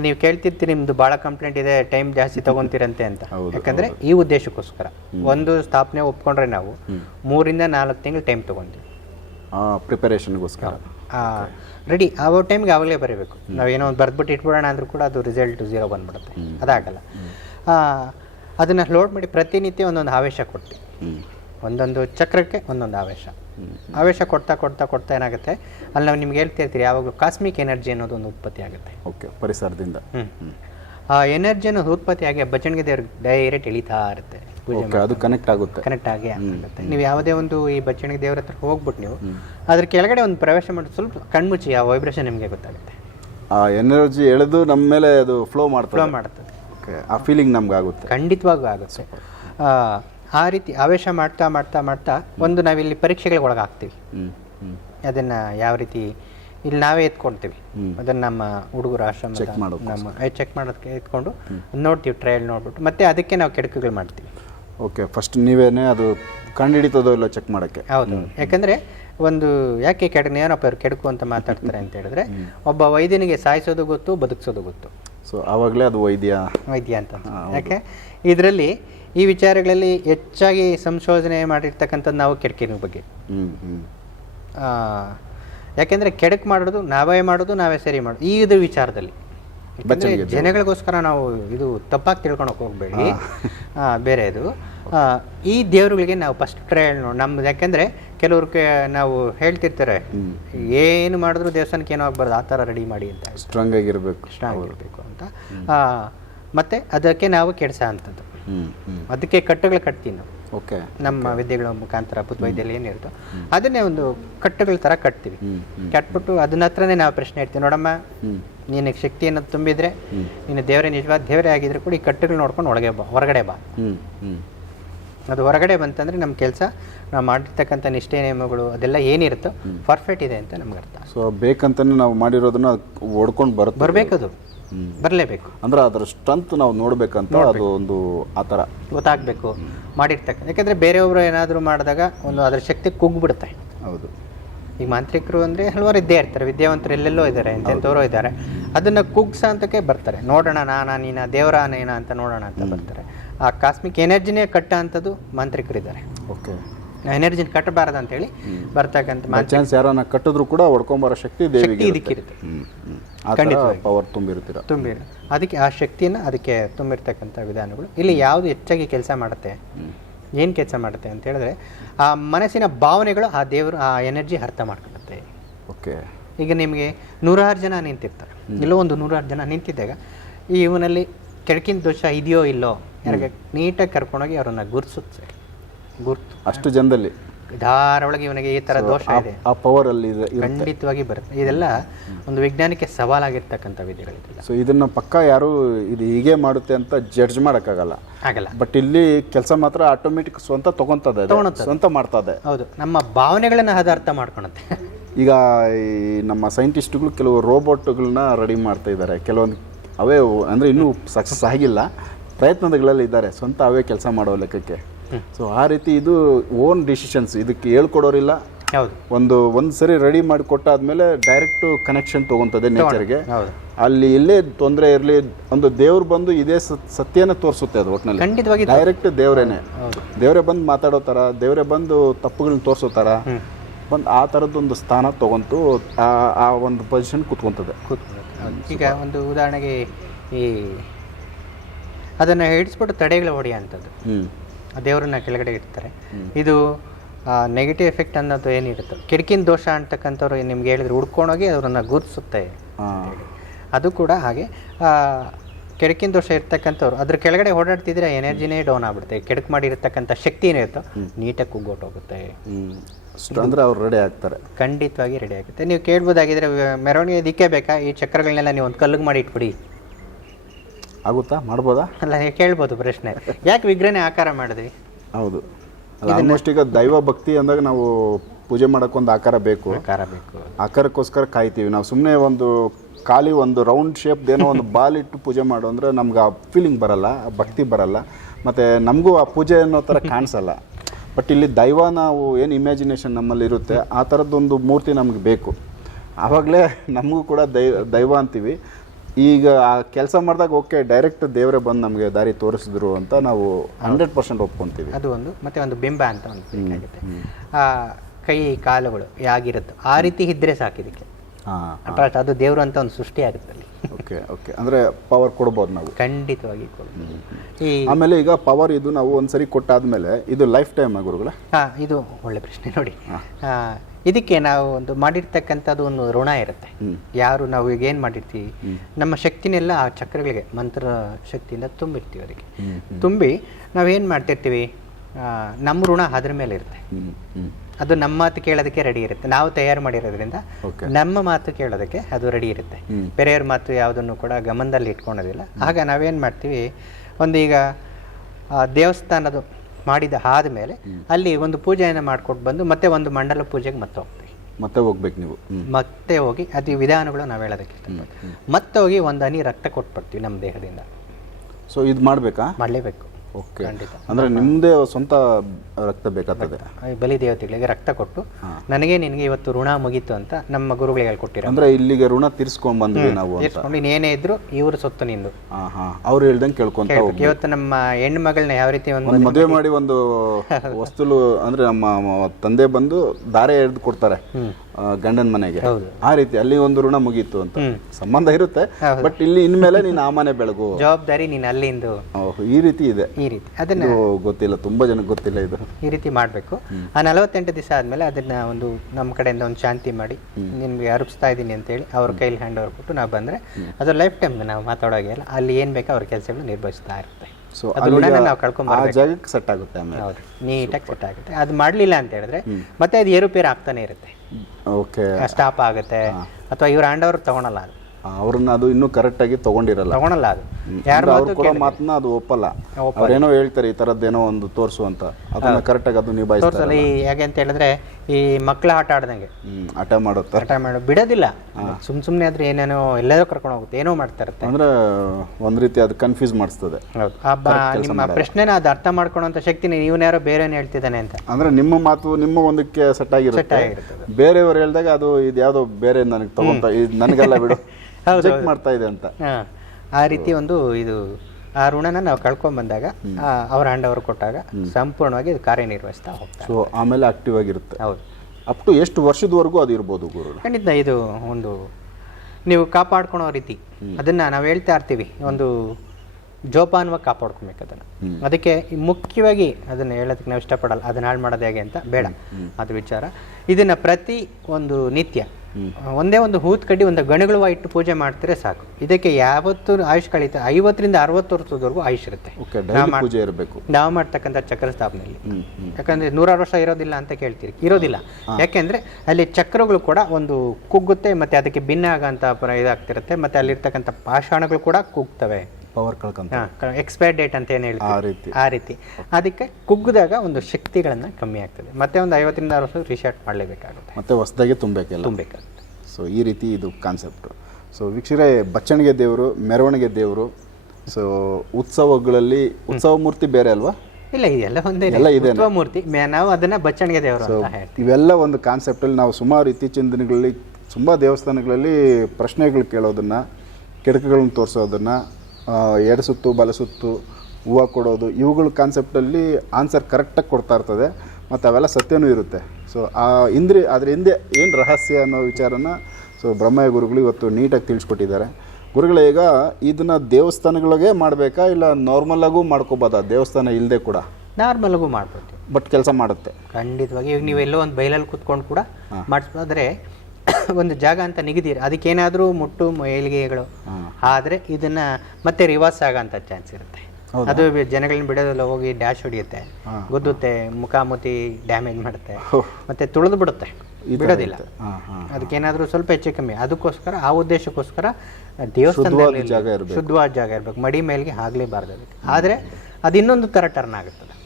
ನೀವು ಕೇಳ್ತಿರ್ತೀರಿ ನಿಮ್ದು ಭಾಳ ಕಂಪ್ಲೇಂಟ್ ಇದೆ ಟೈಮ್ ಜಾಸ್ತಿ ತಗೊಂತೀರಂತೆ ಅಂತ. ಯಾಕಂದ್ರೆ ಈ ಉದ್ದೇಶಕ್ಕೋಸ್ಕರ. ಒಂದು ಸ್ಥಾಪನೆ ಒಪ್ಕೊಂಡ್ರೆ ನಾವು ಮೂರಿಂದ ನಾಲ್ಕು ತಿಂಗಳು ಟೈಮ್ ತಗೊಂತೀವಿ. ಆ ಪ್ರಿಪರೇಷನ್ಗೋಸ್ಕರ ರೆಡಿ ಆ ಟೈಮ್ಗೆ ಆವಾಗಲೇ ಬರೀಬೇಕು. ನಾವೇನೋ ಒಂದು ಬರೆದ್ಬಿಟ್ಟು ಇಟ್ಬಿಡೋಣ ಅಂದ್ರೂ ಕೂಡ ಅದು ರಿಸಲ್ಟ್ ಝೀರೋ ಬಂದ್ಬಿಡುತ್ತೆ. ಅದಾಗಲ್ಲ. ಆ, ಅದನ್ನ ಲೋಡ್ ಮಾಡಿ ಪ್ರತಿನಿತ್ಯ ಒಂದೊಂದು ಆವೇಶ ಕೊಡ್ತೀವಿ ಒಂದೊಂದು ಚಕ್ರಕ್ಕೆ ಒಂದೊಂದು ಆವೇಶ. ಆವೇಶ ಕೊಡ್ತಾ ಕೊಡ್ತಾ ಕೊಡ್ತಾ ಏನಾಗುತ್ತೆ? ಅಲ್ಲಿ ನಾವು ನಿಮ್ಗೆ ಹೇಳ್ತಿರ್ತೀರಿ ಯಾವಾಗಲೂ ಕಾಸ್ಮಿಕ್ ಎನರ್ಜಿ ಅನ್ನೋದು ಒಂದು ಉತ್ಪತ್ತಿ ಆಗುತ್ತೆ. ಓಕೆ ಪರಿಸರದಿಂದ. ಆ ಎನರ್ಜಿ ಅನ್ನೋದು ಉತ್ಪತ್ತಿ ಆಗಿ ಬಚ್ಚಣಿಗೆ ದೇವ್ರಿಗೆ ಡೈರೆಕ್ಟ್ ಇಳಿತಾ ಇರುತ್ತೆ. ಅದು ಕನೆಕ್ಟ್ ಆಗುತ್ತೆ. ಕನೆಕ್ಟ್ ಆಗಿ ಆಗುತ್ತೆ. ನೀವು ಯಾವುದೇ ಒಂದು ಈ ಬಚ್ಚಣಿಗೆ ದೇವ್ರ ಹತ್ರ ಹೋಗ್ಬಿಟ್ಟು ನೀವು ಅದ್ರ ಕೆಳಗಡೆ ಒಂದು ಪ್ರವೇಶ ಮಾಡಿ ಸ್ವಲ್ಪ ಕಣ್ಮುಚ್ಚಿ ಆ ವೈಬ್ರೇಷನ್ ನಿಮಗೆ ಗೊತ್ತಾಗುತ್ತೆ. ಆ ಎನರ್ಜಿ ಎಳೆದು ನಮ್ಮ ಮೇಲೆ ಅದು ಫ್ಲೋ ಫ್ಲೋ ಮಾಡ್ತದೆ. ಆ ಫೀಲಿಂಗ್ ನಮ್ಗೆ ಆಗುತ್ತೆ. ಖಂಡಿತವಾಗೂ ಆಗುತ್ತೆ. ಆ, ರೀತಿ ಆವೇಶ ಮಾಡ್ತಾ ಮಾಡ್ತಾ ಮಾಡ್ತಾ ಒಂದು ನಾವಿಲ್ಲಿ ಪರೀಕ್ಷೆಗಳಿಗೆ ಒಳಗಾಗ್ತೀವಿ. ಅದನ್ನು ಯಾವ ರೀತಿ ಇಲ್ಲಿ ನಾವೇ ಎತ್ಕೊಳ್ತೀವಿ ಅದನ್ನ ನಮ್ಮ ಹುಡುಗರು ಆಶ್ರಮ. ನಮ್ಮ ಚೆಕ್ ಮಾಡೋದಕ್ಕೆ ಎತ್ಕೊಂಡು ನೋಡ್ತೀವಿ ಟ್ರಯಲ್ ನೋಡ್ಬಿಟ್ಟು. ಮತ್ತೆ ಅದಕ್ಕೆ ನಾವು ಕೆಡಕುಗಳು ಮಾಡ್ತೀವಿ. ಓಕೆ ಫಸ್ಟ್ ನೀವೇನೇ ಅದು ಕಂಡುಹಿಡಿತದೋ ಇಲ್ಲ ಚೆಕ್ ಮಾಡೋಕ್ಕೆ? ಹೌದು. ಯಾಕಂದ್ರೆ ಒಂದು ಯಾಕೆ ಕೆಡ ಏನಪ್ಪ ಇವ್ರು ಕೆಡಕು ಅಂತ ಮಾತಾಡ್ತಾರೆ ಅಂತ ಹೇಳಿದ್ರೆ ಒಬ್ಬ ವೈದ್ಯನಿಗೆ ಸಾಯಿಸೋದು ಗೊತ್ತು ಬದುಕಿಸೋದು ಗೊತ್ತು. ಸೊ ಆವಾಗಲೇ ಅದು ವೈದ್ಯ. ವೈದ್ಯ ಅಂತ ಯಾಕೆ? ಇದರಲ್ಲಿ ಈ ವಿಚಾರಗಳಲ್ಲಿ ಹೆಚ್ಚಾಗಿ ಸಂಶೋಧನೆ ಮಾಡಿರ್ತಕ್ಕಂಥದ್ದು ನಾವು ಕೆಡಕಿನ ಬಗ್ಗೆ. ಹ್ಮ್ ಹ್ಮ್. ಆ, ಯಾಕೆಂದ್ರೆ ಕೆಡಕ್ ಮಾಡೋದು ನಾವೇ ಮಾಡೋದು ನಾವೇ ಸರಿ ಮಾಡೋದು. ಈ ಇದ್ರ ವಿಚಾರದಲ್ಲಿ. ಜನಗಳಿಗೋಸ್ಕರ ನಾವು ಇದು ತಪ್ಪಾಗಿ ತಿಳ್ಕೊಂಡು ಹೋಗ್ಬೇಡಿ. ಆ, ಬೇರೆ ಇದು. ಈ ದೇವರುಗಳಿಗೆ ನಾವು ಫಸ್ಟ್ ಟ್ರಯಲ್ ನೋಡಿ ನಮ್ದು ಯಾಕೆಂದ್ರೆ ಕೆಲವ್ರು ಕೆ ನಾವು ಹೇಳ್ತಿರ್ತಾರೆ ಏನು ಮಾಡಿದ್ರು ದೇವಸ್ಥಾನಕ್ಕೆ ಏನೋ ಆಗ್ಬಾರ್ದು ಆ ಥರ ರೆಡಿ ಮಾಡಿ ಅಂತ ಸ್ಟ್ರಾಂಗ್ ಆಗಿರಬೇಕು. ಸ್ಟ್ರಾಂಗ್ ಆಗಿರಬೇಕು ಅಂತ. ಆ, ಮತ್ತೆ ಅದಕ್ಕೆ ನಾವು ಕೆಡ್ಸ ಹ್ಮ್ ಅದಕ್ಕೆ ಕಟ್ಟುಗಳು ಕಟ್ತೀವಿ ನಾವು. ಓಕೆ. ನಮ್ಮ ವಿದ್ಯೆಗಳ ಮುಖಾಂತರ ಭೂತ ವೈದ್ಯಲ್ಲಿ ಏನಿರುತ್ತೋ ಅದನ್ನೇ ಒಂದು ಕಟ್ಟುಗಳ ಥರ ಕಟ್ತೀವಿ. ಕಟ್ಬಿಟ್ಟು ಅದನ್ನ ಹತ್ರನೇ ನಾವು ಪ್ರಶ್ನೆ ಇಡ್ತೀವಿ ನೋಡಮ್ಮ ನಿನ್ನ ನಿನಗೆ ಶಕ್ತಿಯನ್ನು ತುಂಬಿದ್ರೆ ನೀನು ದೇವರೇ ನಿಜವಾದ ದೇವರೇ ಆಗಿದ್ರೆ ಕೂಡ ಈ ಕಟ್ಟುಗಳು ನೋಡ್ಕೊಂಡು ಒಳಗೆ ಬಾ ಹೊರಗಡೆ ಬಾ. ಅದು ಹೊರಗಡೆ ಬಂತಂದ್ರೆ ನಮ್ಮ ಕೆಲಸ ನಾವು ಮಾಡಿರ್ತಕ್ಕಂಥ ನಿಷ್ಠೆ ನಿಯಮಗಳು ಅದೆಲ್ಲ ಏನಿರುತ್ತೋ ಪರ್ಫೆಕ್ಟ್ ಇದೆ ಅಂತ ನಮ್ಗೆ ಅರ್ಥ. ಸೊ ಬೇಕಂತಾನೆ ನಾವು ಮಾಡಿರೋದನ್ನ ಓಡ್ಕೊಂಡು ಬರಬೇಕದು. ಅದು ಬರಲೇಬೇಕು. ಅಂದ್ರೆ ಅದರ ಸ್ಟ್ರಂತ್ ನಾವು ನೋಡ್ಬೇಕಂತ ಅದು ಒಂದು ಆ ಥರ. ಗೊತ್ತಾಗಬೇಕು. ಮಾಡಿರ್ತಕ್ಕಂಥ ಯಾಕಂದರೆ ಬೇರೆಯವರು ಏನಾದರೂ ಮಾಡಿದಾಗ ಒಂದು ಅದರ ಶಕ್ತಿ ಕುಗ್ಬಿಡುತ್ತೆ. ಹೌದು. ಈಗ ಮಾಂತ್ರಿಕರು ಅಂದರೆ ಹಲವಾರು ಇದ್ದೇ ಇರ್ತಾರೆ ವಿದ್ಯಾವಂತರು ಎಲ್ಲೆಲ್ಲೋ ಇದ್ದಾರೆ ಎಂತೆಂಥವ್ರು ಇದ್ದಾರೆ. ಅದನ್ನು ಕುಗ್ಸ ಅಂತಕ್ಕೆ ಬರ್ತಾರೆ. ನೋಡೋಣ ನಾನಾ ನೀನಾ ದೇವರ ನೀನಾ ಅಂತ ನೋಡೋಣ ಅಂತ ಬರ್ತಾರೆ. ಆ ಕಾಸ್ಮಿಕ್ ಎನರ್ಜಿನೇ ಕಟ್ಟ ಅಂಥದ್ದು ಮಾಂತ್ರಿಕರಿದ್ದಾರೆ. ಓಕೆ. ಎನರ್ಜಿನ ಕಟ್ಟಬಾರದು ಅಂತೇಳಿ ಬರ್ತಕ್ಕಂಥ ಚಾನ್ಸ್ ಯಾರನ್ನ ಕಟ್ಟಿದ್ರು ಕೂಡ ಹೊಡ್ಕೊಂಬರೋ ಶಕ್ತಿ ಇದಕ್ಕಿರುತ್ತೆ. ಥರ ಪವರ್ ತುಂಬಿರ್ತೀರ ತುಂಬಿರ ಅದಕ್ಕೆ ಆ ಶಕ್ತಿಯನ್ನು ಅದಕ್ಕೆ ತುಂಬಿರ್ತಕ್ಕಂಥ ವಿಧಾನಗಳು. ಇಲ್ಲಿ ಯಾವುದು ಹೆಚ್ಚಾಗಿ ಕೆಲಸ ಮಾಡುತ್ತೆ? ಏನು ಕೆಲಸ ಮಾಡುತ್ತೆ ಅಂತ ಹೇಳಿದ್ರೆ ಆ ಮನಸ್ಸಿನ ಭಾವನೆಗಳು ಆ ದೇವರು ಆ ಎನರ್ಜಿ ಅರ್ಥ ಮಾಡ್ಕೊಳ್ಳುತ್ತೆ ಓಕೆ. ಈಗ ನಿಮಗೆ ನೂರಾರು ಜನ ನಿಂತಿರ್ತಾರೆ. ಇಲ್ಲೋ ಒಂದು ನೂರಾರು ಜನ ನಿಂತಿದ್ದಾಗ ಈ ಇವನಲ್ಲಿ ಕೆಳಕಿನ ದೋಷ ಇದೆಯೋ ಇಲ್ಲೋ? ಯಾರಿಗೆ ನೀಟಾಗಿ ಕರ್ಕೊಂಡೋಗಿ ಅವ್ರನ್ನ ಗುರುತಿಸುತ್ತೆ ಗುರ್ತು. ಅಷ್ಟು ಜನದಲ್ಲಿ. ಧಾರೊಳಗೆ ಇವನಿಗೆ ಈ ಥರ ದೋಷ ಇದೆ. ಆ ಪವರ್ ಅಲ್ಲಿ ಇದೆ ಖಂಡಿತವಾಗಿ ಬರುತ್ತೆ. ಇದೆಲ್ಲ ಒಂದು ವಿಜ್ಞಾನಕ್ಕೆ ಸವಾಲಾಗಿರ್ತಕ್ಕಂಥ ವಿದ್ಯೆಗಳಿದೆ ಸೊ ಇದನ್ನ ಪಕ್ಕ ಯಾರು ಇದು ಹೀಗೆ ಮಾಡುತ್ತೆ ಅಂತ ಜಡ್ಜ್ ಮಾಡೋಕ್ಕಾಗಲ್ಲ. ಆಗಲ್ಲ. ಬಟ್ ಇಲ್ಲಿ ಕೆಲಸ ಮಾತ್ರ ಆಟೋಮೆಟಿಕ್ ಸ್ವಂತ ತಗೊಂತದೆ. ಸ್ವಂತ ಮಾಡ್ತದೆ ಹೌದು. ನಮ್ಮ ಭಾವನೆಗಳನ್ನ ಅದು ಅರ್ಥ ಮಾಡ್ಕೊಳುತ್ತೆ ಈಗ ಈ ನಮ್ಮ ಸೈಂಟಿಸ್ಟ್ಗಳು ಕೆಲವು ರೋಬೋಟ್ಗಳನ್ನ ರೆಡಿ ಮಾಡ್ತಾ ಇದ್ದಾರೆ. ಕೆಲವೊಂದು ಅವೇ ಅಂದರೆ ಇನ್ನೂ ಸಕ್ಸಸ್ ಆಗಿಲ್ಲ. ಪ್ರಯತ್ನಗಳಲ್ಲಿ ಇದ್ದಾರೆ ಸ್ವಂತ ಅವೇ ಕೆಲಸ ಮಾಡೋ ಲೆಕ್ಕಕ್ಕೆ. ಸೊ ಆ ರೀತಿ ಇದು ಓನ್ ಡಿಸಿಷನ್ಸ್ ಇದಕ್ಕೆ ಹೇಳ್ಕೊಡೋರಿಲ್ಲ. ಒಂದು ಒಂದು ಸರಿ ರೆಡಿ ಮಾಡಿ ಕೊಟ್ಟಾದ್ಮೇಲೆ ಡೈರೆಕ್ಟ್ ಕನೆಕ್ಷನ್ ತಗೊಂತದೆ ನೇಚರ್ಗೆ ಅಲ್ಲಿ ಎಲ್ಲೇ ತೊಂದರೆ ಇರಲಿ ಒಂದು ದೇವ್ರು ಬಂದು ಇದೇ ಸತ್- ಸತ್ಯನ ತೋರಿಸುತ್ತೆ ಅದು ಒಟ್ಟಿನಲ್ಲಿ ಖಂಡಿತವಾಗಿ ಡೈರೆಕ್ಟ್ ದೇವರೇನೆ. ದೇವ್ರೆ ಬಂದು ಮಾತಾಡೋ ತರ ದೇವರೇ ಬಂದು ತಪ್ಪುಗಳನ್ನ ತೋರಿಸೋ ಥರ ಬಂದು ಆ ಥರದ್ದೊಂದು ಸ್ಥಾನ ತಗೊಂತು ಆ ಆ ಒಂದು ಪೊಸಿಷನ್ ಕುತ್ಕೊಂತದೆ. ಈಗ ಒಂದು ಉದಾಹರಣೆಗೆ ಈ ಅದನ್ನು ಹಿಡಿಸ್ಬಿಟ್ಟು ತಡೆಗಳು ಹೊಡೆಯುವಂಥದ್ದು ದೇವರನ್ನ ಕೆಳಗಡೆ ಇಡ್ತಾರೆ. ಇದು ನೆಗೆಟಿವ್ ಎಫೆಕ್ಟ್ ಅನ್ನೋದು ಏನಿರುತ್ತೆ. ಕಿಟಕಿನ ದೋಷ ಅಂತಕ್ಕಂಥವ್ರು ನಿಮ್ಗೆ ಹೇಳಿದ್ರೆ ಹುಡ್ಕೊಂಡೋಗಿ ಅವ್ರನ್ನ ಗುರುತಿಸುತ್ತೆ ಅದು ಕೂಡ ಹಾಗೆ ಕೆಡಕಿನ ದೋಷ ಇರ್ತಕ್ಕಂಥವ್ರು ಅದ್ರ ಕೆಳಗಡೆ ಓಡಾಡ್ತಿದ್ರೆ ಎನರ್ಜಿನೇ ಡೌನ್ ಆಗ್ಬಿಡುತ್ತೆ. ಕೆಡಕ್ ಮಾಡಿರ್ತಕ್ಕಂಥ ಶಕ್ತಿ ಏನಿರುತ್ತೋ ನೀಟಾಗಿ ಕುಗ್ಗೋಟೋಗುತ್ತೆ ಅಂದ್ರೆ ಅವ್ರು ರೆಡಿ ಆಗ್ತಾರೆ. ಖಂಡಿತವಾಗಿ ರೆಡಿ ಆಗುತ್ತೆ. ನೀವು ಕೇಳ್ಬೋದಾಗಿದ್ರೆ ಮೆರವಣಿಗೆ ಇದಕ್ಕೆ ಬೇಕಾ? ಈ ಚಕ್ರಗಳನ್ನೆಲ್ಲ ನೀವು ಒಂದು ಕಲ್ಲಿಗೆ ಮಾಡಿ ಇಟ್ಬಿಡಿ. ಆಗುತ್ತಾ? ಮಾಡ್ಬೋದಾ? ಅಲ್ಲ ಕೇಳ್ಬೋದು ಪ್ರಶ್ನೆ. ಯಾಕೆ ವಿಗ್ರಹನೆ ಆಕಾರ ಮಾಡಿದ್ವಿ ಹೌದು. ಅಲ್ಲ ಆಲ್ಮೋಸ್ಟ್ ಈಗ ದೈವ ಭಕ್ತಿ ಅಂದಾಗ ನಾವು ಪೂಜೆ ಮಾಡೋಕ್ಕೊಂದು ಆಕಾರ ಬೇಕು. ಆಕಾರ ಬೇಕು. ಆಕಾರಕ್ಕೋಸ್ಕರ ಕಾಯ್ತೀವಿ. ನಾವು ಸುಮ್ಮನೆ ಒಂದು ಖಾಲಿ ಒಂದು ರೌಂಡ್ ಶೇಪ್ ಏನೋ ಒಂದು ಬಾಲ್ ಇಟ್ಟು ಪೂಜೆ ಮಾಡು ಅಂದರೆ ನಮ್ಗೆ ಆ ಫೀಲಿಂಗ್ ಬರಲ್ಲ ಆ ಭಕ್ತಿ ಬರಲ್ಲ. ಮತ್ತು ನಮಗೂ ಆ ಪೂಜೆ ಅನ್ನೋ ಥರ ಕಾಣಿಸಲ್ಲ. ಬಟ್ ಇಲ್ಲಿ ದೈವ ನಾವು ಏನು ಇಮ್ಯಾಜಿನೇಷನ್ ನಮ್ಮಲ್ಲಿ ಇರುತ್ತೆ ಆ ಥರದ್ದೊಂದು ಮೂರ್ತಿ ನಮಗೆ ಬೇಕು. ಆವಾಗಲೇ ನಮಗೂ ಕೂಡ ದೈವ ದೈವ ಅಂತೀವಿ. ಈಗ ಆ ಕೆಲಸ ಮಾಡಿದಾಗ ಓಕೆ ಡೈರೆಕ್ಟ್ ದೇವರೇ ಬಂದು ನಮಗೆ ದಾರಿ ತೋರಿಸಿದ್ರು ಅಂತ ನಾವು ಹಂಡ್ರೆಡ್ ಪರ್ಸೆಂಟ್ ಒಪ್ಕೊಂತೀವಿ. ಅದು ಒಂದು ಮತ್ತೆ ಒಂದು ಬಿಂಬ ಅಂತ ಒಂದು ಬೇಕಾಗುತ್ತೆ ಆ ಕೈ ಕಾಲುಗಳು ಹೇಗಿರುತ್ತೋ ಆ ರೀತಿ ಇದ್ರೆ ಸಾಕಿದಕ್ಕೆ ಹಾಂ ಅಟ್ರಾಕ್ಟ್ ಅದು ದೇವರು ಅಂತ ಒಂದು ಸೃಷ್ಟಿ ಆಗುತ್ತೆ ಅಲ್ಲಿ. ಓಕೆ ಓಕೆ ಅಂದರೆ ಪವರ್ ಕೊಡ್ಬೋದು ನಾವು. ಖಂಡಿತವಾಗಿ ಕೊಡ್ಬೋದು. ಈ ಆಮೇಲೆ ಈಗ ಪವರ್ ಇದು ನಾವು ಒಂದ್ಸರಿ ಕೊಟ್ಟಾದ್ಮೇಲೆ ಇದು ಲೈಫ್ ಟೈಮ್ ಗುರುಗಳ? ಹಾ ಇದು ಒಳ್ಳೆ ಪ್ರಶ್ನೆ ನೋಡಿ. ಇದಕ್ಕೆ ನಾವು ಒಂದು ಮಾಡಿರ್ತಕ್ಕಂಥದ್ದು ಒಂದು ಋಣ ಇರುತ್ತೆ. ಯಾರು ನಾವು ಈಗ ಏನು ಮಾಡಿರ್ತೀವಿ? ನಮ್ಮ ಶಕ್ತಿನೆಲ್ಲ ಆ ಚಕ್ರಗಳಿಗೆ ಮಂತ್ರ ಶಕ್ತಿಯಿಂದ ತುಂಬಿರ್ತೀವಿ ಅದಕ್ಕೆ ತುಂಬಿ ನಾವೇನು ಮಾಡ್ತಿರ್ತೀವಿ? ನಮ್ಮ ಋಣ ಅದ್ರ ಮೇಲೆ ಇರುತ್ತೆ. ಅದು ನಮ್ಮ ಮಾತು ಕೇಳೋದಕ್ಕೆ ರೆಡಿ ಇರುತ್ತೆ. ನಾವು ತಯಾರು ಮಾಡಿರೋದ್ರಿಂದ ನಮ್ಮ ಮಾತು ಕೇಳೋದಕ್ಕೆ ಅದು ರೆಡಿ ಇರುತ್ತೆ. ಬೇರೆಯವ್ರ ಮಾತು ಯಾವುದನ್ನು ಕೂಡ ಗಮನದಲ್ಲಿ ಇಟ್ಕೊಳೋದಿಲ್ಲ ಆಗ ನಾವೇನು ಮಾಡ್ತೀವಿ? ಒಂದು ಈಗ ದೇವಸ್ಥಾನದ ಮಾಡಿದ ಆದಮೇಲೆ ಅಲ್ಲಿ ಒಂದು ಪೂಜೆಯನ್ನು ಮಾಡ್ಕೊಟ್ಟು ಬಂದು ಮತ್ತೆ ಒಂದು ಮಂಡಲ ಪೂಜೆಗೆ ಮತ್ತೆ ಹೋಗ್ತೀವಿ. ಮತ್ತೆ ಹೋಗ್ಬೇಕು ನೀವು. ಮತ್ತೆ ಹೋಗಿ ಅದು ವಿಧಾನಗಳು ನಾವು ಹೇಳೋದಕ್ಕೆ ಇಷ್ಟಪಡ್ತೀವಿ ಮತ್ತೆ ಹೋಗಿ ಒಂದು ಹನಿ ರಕ್ತ ಕೊಟ್ಬಿಡ್ತೀವಿ ನಮ್ಮ ದೇಹದಿಂದ. ಸೊ ಇದು ಮಾಡಬೇಕಾ? ಮಾಡಲೇಬೇಕು. ಓಕೆ. ಖಂಡಿತ. ಅಂದ್ರೆ ನಿಮ್ಮದೇ ಸ್ವಂತ ರಕ್ತ ಬೇಕಾಗ್ತದೆ. ಬಲಿ ದೇವತೆಗಳಿಗೆ ರಕ್ತ ಕೊಟ್ಟು ನನಗೆ ನಿನಗೆ ಇವತ್ತು ಋಣ ಮುಗೀತು ಅಂತ ನಮ್ಮ ಗುರುಗಳಿಗೆ ಹೇಳ್ಕೊಟ್ಟಿರೋ ಅಂದ್ರೆ ಇಲ್ಲಿಗೆ ಋಣ ತೀರ್ಸ್ಕೊಂಡ್ ಬಂದ್ವಿ ನಾವು ತೀರ್ಸ್ಕೊಂಡು ಇನ್ನೇನೇ ಇದ್ರು ಇವರು ಸೊತ್ತು ನಿಂದು. ಹಾ ಹಾ. ಅವ್ರು ಹೇಳ್ದಂಗೆ ಕೇಳ್ಕೊಂತ. ಹೋಗ್ಬೇಕು. ಇವತ್ತು ನಮ್ಮ ಹೆಣ್ಣು ಮಗಳನ್ನ ಯಾವ ರೀತಿ ಒಂದು ಒಂದು ಮದುವೆ ಮಾಡಿ ಒಂದು ವಸ್ತುಲು ಅಂದ್ರೆ ನಮ್ಮ ತಂದೆ ಬಂದು ದಾರೆ ಎರೆದು ಕೊಡ್ತಾರೆ. ಗಂಡನ ಮನೆಗೆ. ಹೌದು. ಆ ರೀತಿ ಅಲ್ಲಿ ಒಂದು ಋಣ ಮುಗೀತು ಅಂತ. ಸಂಬಂಧ ಇರುತ್ತೆ ಬಟ್ ಇಲ್ಲಿ ಇನ್ಮೇಲೆ ನೀನು ಆ ಮನೆ ಬೆಳಗು. ಜವಾಬ್ದಾರಿ ನೀನು ಅಲ್ಲಿಂದು. ಈ ರೀತಿ ಇದೆ. ಈ ರೀತಿ. ಅದನ್ನ ಗೊತ್ತಿಲ್ಲ ತುಂಬಾ ಜನಕ್ಕೆ ಗೊತ್ತಿಲ್ಲ ಇದು. ಈ ರೀತಿ ಮಾಡಬೇಕು. ಆ ನಲವತ್ತೆಂಟು ದಿವಸ ಆದ್ಮೇಲೆ ಅದನ್ನ ಒಂದು ನಮ್ಮ ಕಡೆಯಿಂದ ಒಂದು ಶಾಂತಿ ಮಾಡಿ ನಿಮ್ಗೆ ಅರ್ಪಿಸ್ತಾ ಇದ್ದೀನಿ ಅಂತೇಳಿ ಅವ್ರ ಕೈಲಿ ಹ್ಯಾಂಡ್ ಓವರ್ ಕೊಟ್ಟು ನಾವು ಬಂದರೆ ಅದು ಲೈಫ್ ಟೈಮ್ ನಾವು ಅಲ್ಲ ಅಲ್ಲಿ ಏನು ಬೇಕೋ ಅವ್ರ ಕೆಲಸಗಳು ನಿರ್ವಹಿಸ್ತಾ ಇರುತ್ತೆ. ಸೊ ನಾವು ಆ ಜಾಗಕ್ಕೆ ಸೆಟ್ ಆಗುತ್ತೆ ಆಮೇಲೆ. ನೀಟಾಗಿ ಸೆಟ್ ಆಗುತ್ತೆ. ಅದು ಮಾಡಲಿಲ್ಲ ಅಂತ ಹೇಳಿದ್ರೆ ಮತ್ತೆ ಅದು ಏರುಪೇರು ಆಗ್ತಾನೆ ಇರುತ್ತೆ. ಓಕೆ ಸ್ಟಾಪ್ ಆಗುತ್ತೆ. ಅಥವಾ ಇವ್ರು ಹ್ಯಾಂಡ್ ಓವರ್ ತಗೊಳಲ್ಲ ಅದು. ಅವ್ರನ್ನ ಅದು ಇನ್ನೂ ಕರೆಕ್ಟ್ ಆಗಿ ತಗೊಂಡಿರಲ್ಲ. ತಗೊಳಲ್ಲ ಅದು. ಯಾರ ಅವ್ರು ಕೊಡೋ ಮಾತನ್ನ ಅದು ಒಪ್ಪಲ್ಲ. ಅವ್ರೇನೋ ಹೇಳ್ತಾರೆ ಈ ತರದ್ದೇನೋ ಒಂದು ತೋರಿಸು ಅಂತ. ಅದನ್ನ ಕರೆಕ್ಟ್ ಆಗಿ ಅದು ನಿಭಾಯಿಸ್ತಾರೆ ಈ ಹೇಗೆ ಅಂತ ಹೇಳಿದ್ರೆ ಈ ಮಕ್ಕಳ ಆಟ ಆಡ್ದಂಗೆ. ಹಠ ಮಾಡುತ್ತೆ ಆಟ ಮಾಡೋ ಬಿಡೋದಿಲ್ಲ. ಸುಮ್ ಸುಮ್ನೆ ಆದ್ರೆ ಏನೇನೋ ಎಲ್ಲರೂ ಕರ್ಕೊಂಡು ಹೋಗುತ್ತೆ ಏನೋ ಮಾಡ್ತಾ ಇರುತ್ತೆ. ಅಂದ್ರೆ ಒಂದ್ ರೀತಿ ಅದು ಕನ್ಫ್ಯೂಸ್ ಮಾಡಿಸ್ತದೆ. ನಿಮ್ಮ ಪ್ರಶ್ನೆನ ಅದು ಅರ್ಥ ಮಾಡ್ಕೊಳ್ಳೋಂಥ ಶಕ್ತಿ ಇವನ್ಯಾರೋ ಬೇರೆ ಹೇಳ್ತಿದ್ದಾನೆ ಅಂತ. ಅಂದ್ರೆ ನಿಮ್ಮ ಮಾತು ನಿಮ್ಮ ಒಂದಕ್ಕೆ ಸೆಟ್ ಆಗಿರುತ್ತೆ. ಬೇರೆಯವರು ಬೇರೆಯವ್ರು ಹೇಳಿದಾಗ ಅದು ಇದು ಯಾವ್ದೋ ಬೇರೆ ನನಗೆ ತಗೊಂತ ಇದು ನನಗೆಲ್ಲ ಬಿಡು. ಚೆಕ್ ಮಾಡ್ತಾ ಇದೆ ಅಂತ. ಆ ರೀತಿ ಒಂದು ಇದು ಆ ಋಣನ ನಾವು ಕಳ್ಕೊಂಡ್ ಬಂದಾಗ ಅವ್ರ ಹ್ಯಾಂಡ್ ಓವರ್ ಕೊಟ್ಟಾಗ ಸಂಪೂರ್ಣವಾಗಿ ಇದು ಕಾರ್ಯನಿರ್ವಹಿಸ್ತಾ ಹೋಗ್ತಾರೆ ಸೊ ಆಮೇಲೆ ಆಕ್ಟಿವ್ ಆಗಿರುತ್ತೆ ಹೌದು. ಅಪ್ ಟು ಎಷ್ಟು ವರ್ಷದವರೆಗೂ ಅದು ಇರ್ಬೋದು ಗುರು ಖಂಡಿತ ಇದು ಒಂದು ನೀವು ಕಾಪಾಡ್ಕೊಳೋ ರೀತಿ. ಅದನ್ನ ನಾವು ಹೇಳ್ತಾ ಇರ್ತೀವಿ. ಒಂದು ಜೋಪಾನವಾಗಿ ಕಾಪಾಡ್ಕೊಬೇಕು ಅದನ್ನು. ಅದಕ್ಕೆ ಮುಖ್ಯವಾಗಿ ಅದನ್ನು ಹೇಳೋದಕ್ಕೆ ನಾವು ಇಷ್ಟಪಡಲ್ಲ. ಅದನ್ನು ಹಾಳು ಮಾಡೋದು ಹೇಗೆ ಅಂತ ಬೇಡ. ಅದು ವಿಚಾರ. ಇದನ್ನ ಪ್ರತಿ ಒಂದು ನಿತ್ಯ ಒಂದೇ ಒಂದು ಹೂತ್ ಕಡ್ಡಿ ಒಂದು ಗಣಗಳು ಇಟ್ಟು ಪೂಜೆ ಮಾಡ್ತಾರೆ ಸಾಕು. ಇದಕ್ಕೆ ಯಾವತ್ತು ಆಯುಷ್ ಕಳೀತ ಐವತ್ತರಿಂದ ಅರವತ್ತು ವರ್ಷದವರೆಗೂ ಆಯುಷ್ ಇರುತ್ತೆ. ಇರಬೇಕು. ನಾವು ಮಾಡ್ತಕ್ಕಂಥ ಚಕ್ರ ಸ್ಥಾಪನೆಯಲ್ಲಿ ಯಾಕಂದ್ರೆ ನೂರಾರು ವರ್ಷ ಇರೋದಿಲ್ಲ ಅಂತ ಕೇಳ್ತೀರಿ. ಇರೋದಿಲ್ಲ. ಯಾಕೆಂದ್ರೆ ಅಲ್ಲಿ ಚಕ್ರಗಳು ಕೂಡ ಒಂದು ಕುಗ್ಗುತ್ತೆ ಮತ್ತೆ ಅದಕ್ಕೆ ಭಿನ್ನ ಆಗಂತ ಇದಾಗ್ತಿರುತ್ತೆ ಮತ್ತೆ ಅಲ್ಲಿರ್ತಕ್ಕಂಥ ಪಾಷಾಣಗಳು ಕೂಡ ಕುಗ್ತವೆ. ಪವರ್ ಕಳ್ಕೊಂತ ಎಕ್ಸ್ಪೈರ್ ಡೇಟ್ ಅಂತ ಏನು ಆ ರೀತಿ. ಆ ರೀತಿ. ಅದಕ್ಕೆ ಕುಗ್ಗಿದಾಗ ಒಂದು ಶಕ್ತಿಗಳನ್ನ ಕಮ್ಮಿ ಆಗ್ತದೆ. ಮತ್ತೆ ಒಂದು ಐವತ್ತರಿಂದ ಅರವತ್ತು ವರ್ಷ ರೀಶಾರ್ಟ್ ಮಾಡಲೇಬೇಕಾಗುತ್ತೆ. ಮತ್ತೆ ಹೊಸದಾಗಿ ತುಂಬಬೇಕಲ್ಲ? ತುಂಬಬೇಕಾಗುತ್ತೆ. ಸೊ ಈ ರೀತಿ ಇದು ಕಾನ್ಸೆಪ್ಟು ಸೊ ವೀಕ್ಷರೇ ಬಚ್ಚಣಿಗೆ ದೇವರು ಮೆರವಣಿಗೆ ದೇವರು ಸೊ ಉತ್ಸವಗಳಲ್ಲಿ ಉತ್ಸವ ಮೂರ್ತಿ ಬೇರೆ ಅಲ್ವಾ? ಇಲ್ಲ ಇದೆಲ್ಲ ಒಂದೇ ಎಲ್ಲ ಇದೆ ಮೂರ್ತಿ. ನಾವು ಅದನ್ನ ಬಚ್ಚಣಿಗೆ ದೇವರು ಇವೆಲ್ಲ ಒಂದು ಕಾನ್ಸೆಪ್ಟಲ್ಲಿ ನಾವು ಸುಮಾರು ಇತ್ತೀಚಿನ ದಿನಗಳಲ್ಲಿ ತುಂಬ ದೇವಸ್ಥಾನಗಳಲ್ಲಿ ಪ್ರಶ್ನೆಗಳು ಕೇಳೋದನ್ನು ಕೆಡಕುಗಳನ್ನ ತೋರಿಸೋದನ್ನು ಎಡಸುತ್ತು ಬಲಸುತ್ತು ಹೂವು ಕೊಡೋದು ಇವುಗಳ ಕಾನ್ಸೆಪ್ಟಲ್ಲಿ ಆನ್ಸರ್ ಕರೆಕ್ಟಾಗಿ ಕೊಡ್ತಾ ಇರ್ತದೆ. ಮತ್ತು ಅವೆಲ್ಲ ಸತ್ಯನೂ ಇರುತ್ತೆ. ಸೊ ಆ ಇಂದ್ರಿ ಅದ್ರ ಹಿಂದೆ ಏನು ರಹಸ್ಯ ಅನ್ನೋ ವಿಚಾರನ ಸೊ ಬ್ರಹ್ಮಯ್ಯ ಗುರುಗಳು ಇವತ್ತು ನೀಟಾಗಿ ತಿಳಿಸ್ಕೊಟ್ಟಿದ್ದಾರೆ. ಗುರುಗಳೇ ಈಗ ಇದನ್ನು ದೇವಸ್ಥಾನಗಳಿಗೆ ಮಾಡಬೇಕಾ ಇಲ್ಲ ನಾರ್ಮಲಾಗೂ ಮಾಡ್ಕೋಬೋದಾ? ದೇವಸ್ಥಾನ ಇಲ್ಲದೆ ಕೂಡ? ನಾರ್ಮಲ್ಗೂ ಮಾಡ್ಬೋದು. ಬಟ್ ಕೆಲಸ ಮಾಡುತ್ತೆ. ಖಂಡಿತವಾಗಿ ಈಗ ನೀವು ಎಲ್ಲೋ ಒಂದು ಬೈಲಲ್ಲಿ ಕೂತ್ಕೊಂಡು ಕೂಡ ಮಾಡಿಸ್ಬೋದು. ಆದರೆ ಒಂದು ಜಾಗ ಅಂತ ನಿಗದಿ ಅದಕ್ಕೇನಾದರೂ ಮುಟ್ಟು ಏಳಿಗೆಗಳು ಆದರೆ ಇದನ್ನ ಮತ್ತೆ ರಿವರ್ಸ್ ಆಗೋಂಥ ಚಾನ್ಸ್ ಇರುತ್ತೆ. ಅದು ಜನಗಳನ್ನ ಬಿಡೋದಲ್ಲ ಹೋಗಿ ಡ್ಯಾಶ್ ಹೊಡಿಯುತ್ತೆ. ಗುದ್ದುತ್ತೆ ಮುಖಾಮುಖಿ ಡ್ಯಾಮೇಜ್ ಮಾಡುತ್ತೆ. ಮತ್ತೆ ತುಳಿದು ಬಿಡುತ್ತೆ. ಬಿಡೋದಿಲ್ಲ. ಅದಕ್ಕೇನಾದರೂ ಸ್ವಲ್ಪ ಹೆಚ್ಚು ಕಮ್ಮಿ. ಅದಕ್ಕೋಸ್ಕರ ಆ ಉದ್ದೇಶಕ್ಕೋಸ್ಕರ ದೇವಸ್ಥಾನದಲ್ಲಿ. ಶುದ್ಧವಾದ ಜಾಗ ಇರಬೇಕು. ಮಡಿ ಮೇಲ್ಗೆ ಆಗಲೇಬಾರ್ದು ಅದಕ್ಕೆ. ಆದರೆ ಅದು ಇನ್ನೊಂದು ಥರ ಟರ್ನ್ ಆಗುತ್ತದೆ.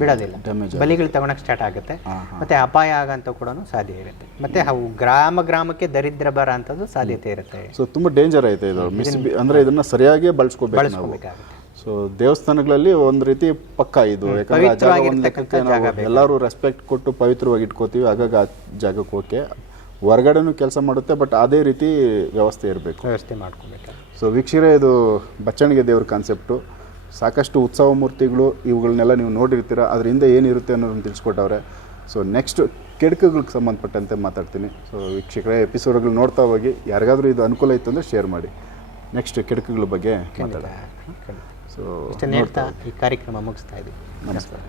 ಬಿಡೋದಿಲ್ಲ. ಬಲಿಗಳು ತಗೊಳಕ್ ಸ್ಟಾರ್ಟ್ ಆಗುತ್ತೆ. ಮತ್ತೆ ಅಪಾಯ ಆಗಂತ ಕೂಡ ಸಾಧ್ಯ ಇರುತ್ತೆ. ಮತ್ತೆ ಅವು ಗ್ರಾಮ ಗ್ರಾಮಕ್ಕೆ ದರಿದ್ರ ಬರ ಅಂತದ್ದು ಸಾಧ್ಯತೆ ಇರುತ್ತೆ. ಸೊ ತುಂಬಾ ಡೇಂಜರ್ ಐತೆ ಇದು. ಮಿಸ್ ಇದನ್ನ ಇದನ್ನು ಸರಿಯಾಗಿ ಬಳಸ್ಕೋಬೇಕು ಬಳಸ್ಕೋಬೇಕಾಗುತ್ತೆ. ಸೊ ದೇವಸ್ಥಾನಗಳಲ್ಲಿ ಒಂದು ರೀತಿ ಪಕ್ಕ ಇದು. ಯಾಕಂದ್ರೆ ಎಲ್ಲರೂ ರೆಸ್ಪೆಕ್ಟ್ ಕೊಟ್ಟು ಪವಿತ್ರವಾಗಿ ಇಟ್ಕೋತೀವಿ ಆಗಾಗ ಆ ಜಾಗಕ್ಕೆ ಓಕೆ ಹೊರಗಡೆನೂ ಕೆಲಸ ಮಾಡುತ್ತೆ ಬಟ್ ಅದೇ ರೀತಿ ವ್ಯವಸ್ಥೆ ಇರಬೇಕು. ವ್ಯವಸ್ಥೆ ಮಾಡ್ಕೋಬೇಕು ಸೊ ವೀಕ್ಷಕರೇ ಇದು ಬಚ್ಚಣಿಗೆ ದೇವ್ರ ಕಾನ್ಸೆಪ್ಟು ಸಾಕಷ್ಟು ಉತ್ಸವ ಮೂರ್ತಿಗಳು ಇವುಗಳನ್ನೆಲ್ಲ ನೀವು ನೋಡಿರ್ತೀರ ಅದರಿಂದ ಏನಿರುತ್ತೆ ಅನ್ನೋದನ್ನು ತಿಳಿಸ್ಕೊಟ್ಟವ್ರೆ. ಸೊ ನೆಕ್ಸ್ಟ್ ಕೆಡಕುಗಳಿಗೆ ಸಂಬಂಧಪಟ್ಟಂತೆ ಮಾತಾಡ್ತೀನಿ. ಸೊ ವೀಕ್ಷಕರ ಎಪಿಸೋಡ್ಗಳು ನೋಡ್ತಾ ಹೋಗಿ ಯಾರಿಗಾದರೂ ಇದು ಅನುಕೂಲ ಇತ್ತು ಅಂದರೆ ಶೇರ್ ಮಾಡಿ. ನೆಕ್ಸ್ಟ್ ಕೆಡಕುಗಳ ಬಗ್ಗೆ ಸೊ ಈ ಕಾರ್ಯಕ್ರಮ ಮುಗಿಸ್ತಾ ಇದ್ದೀವಿ. ನಮಸ್ಕಾರ.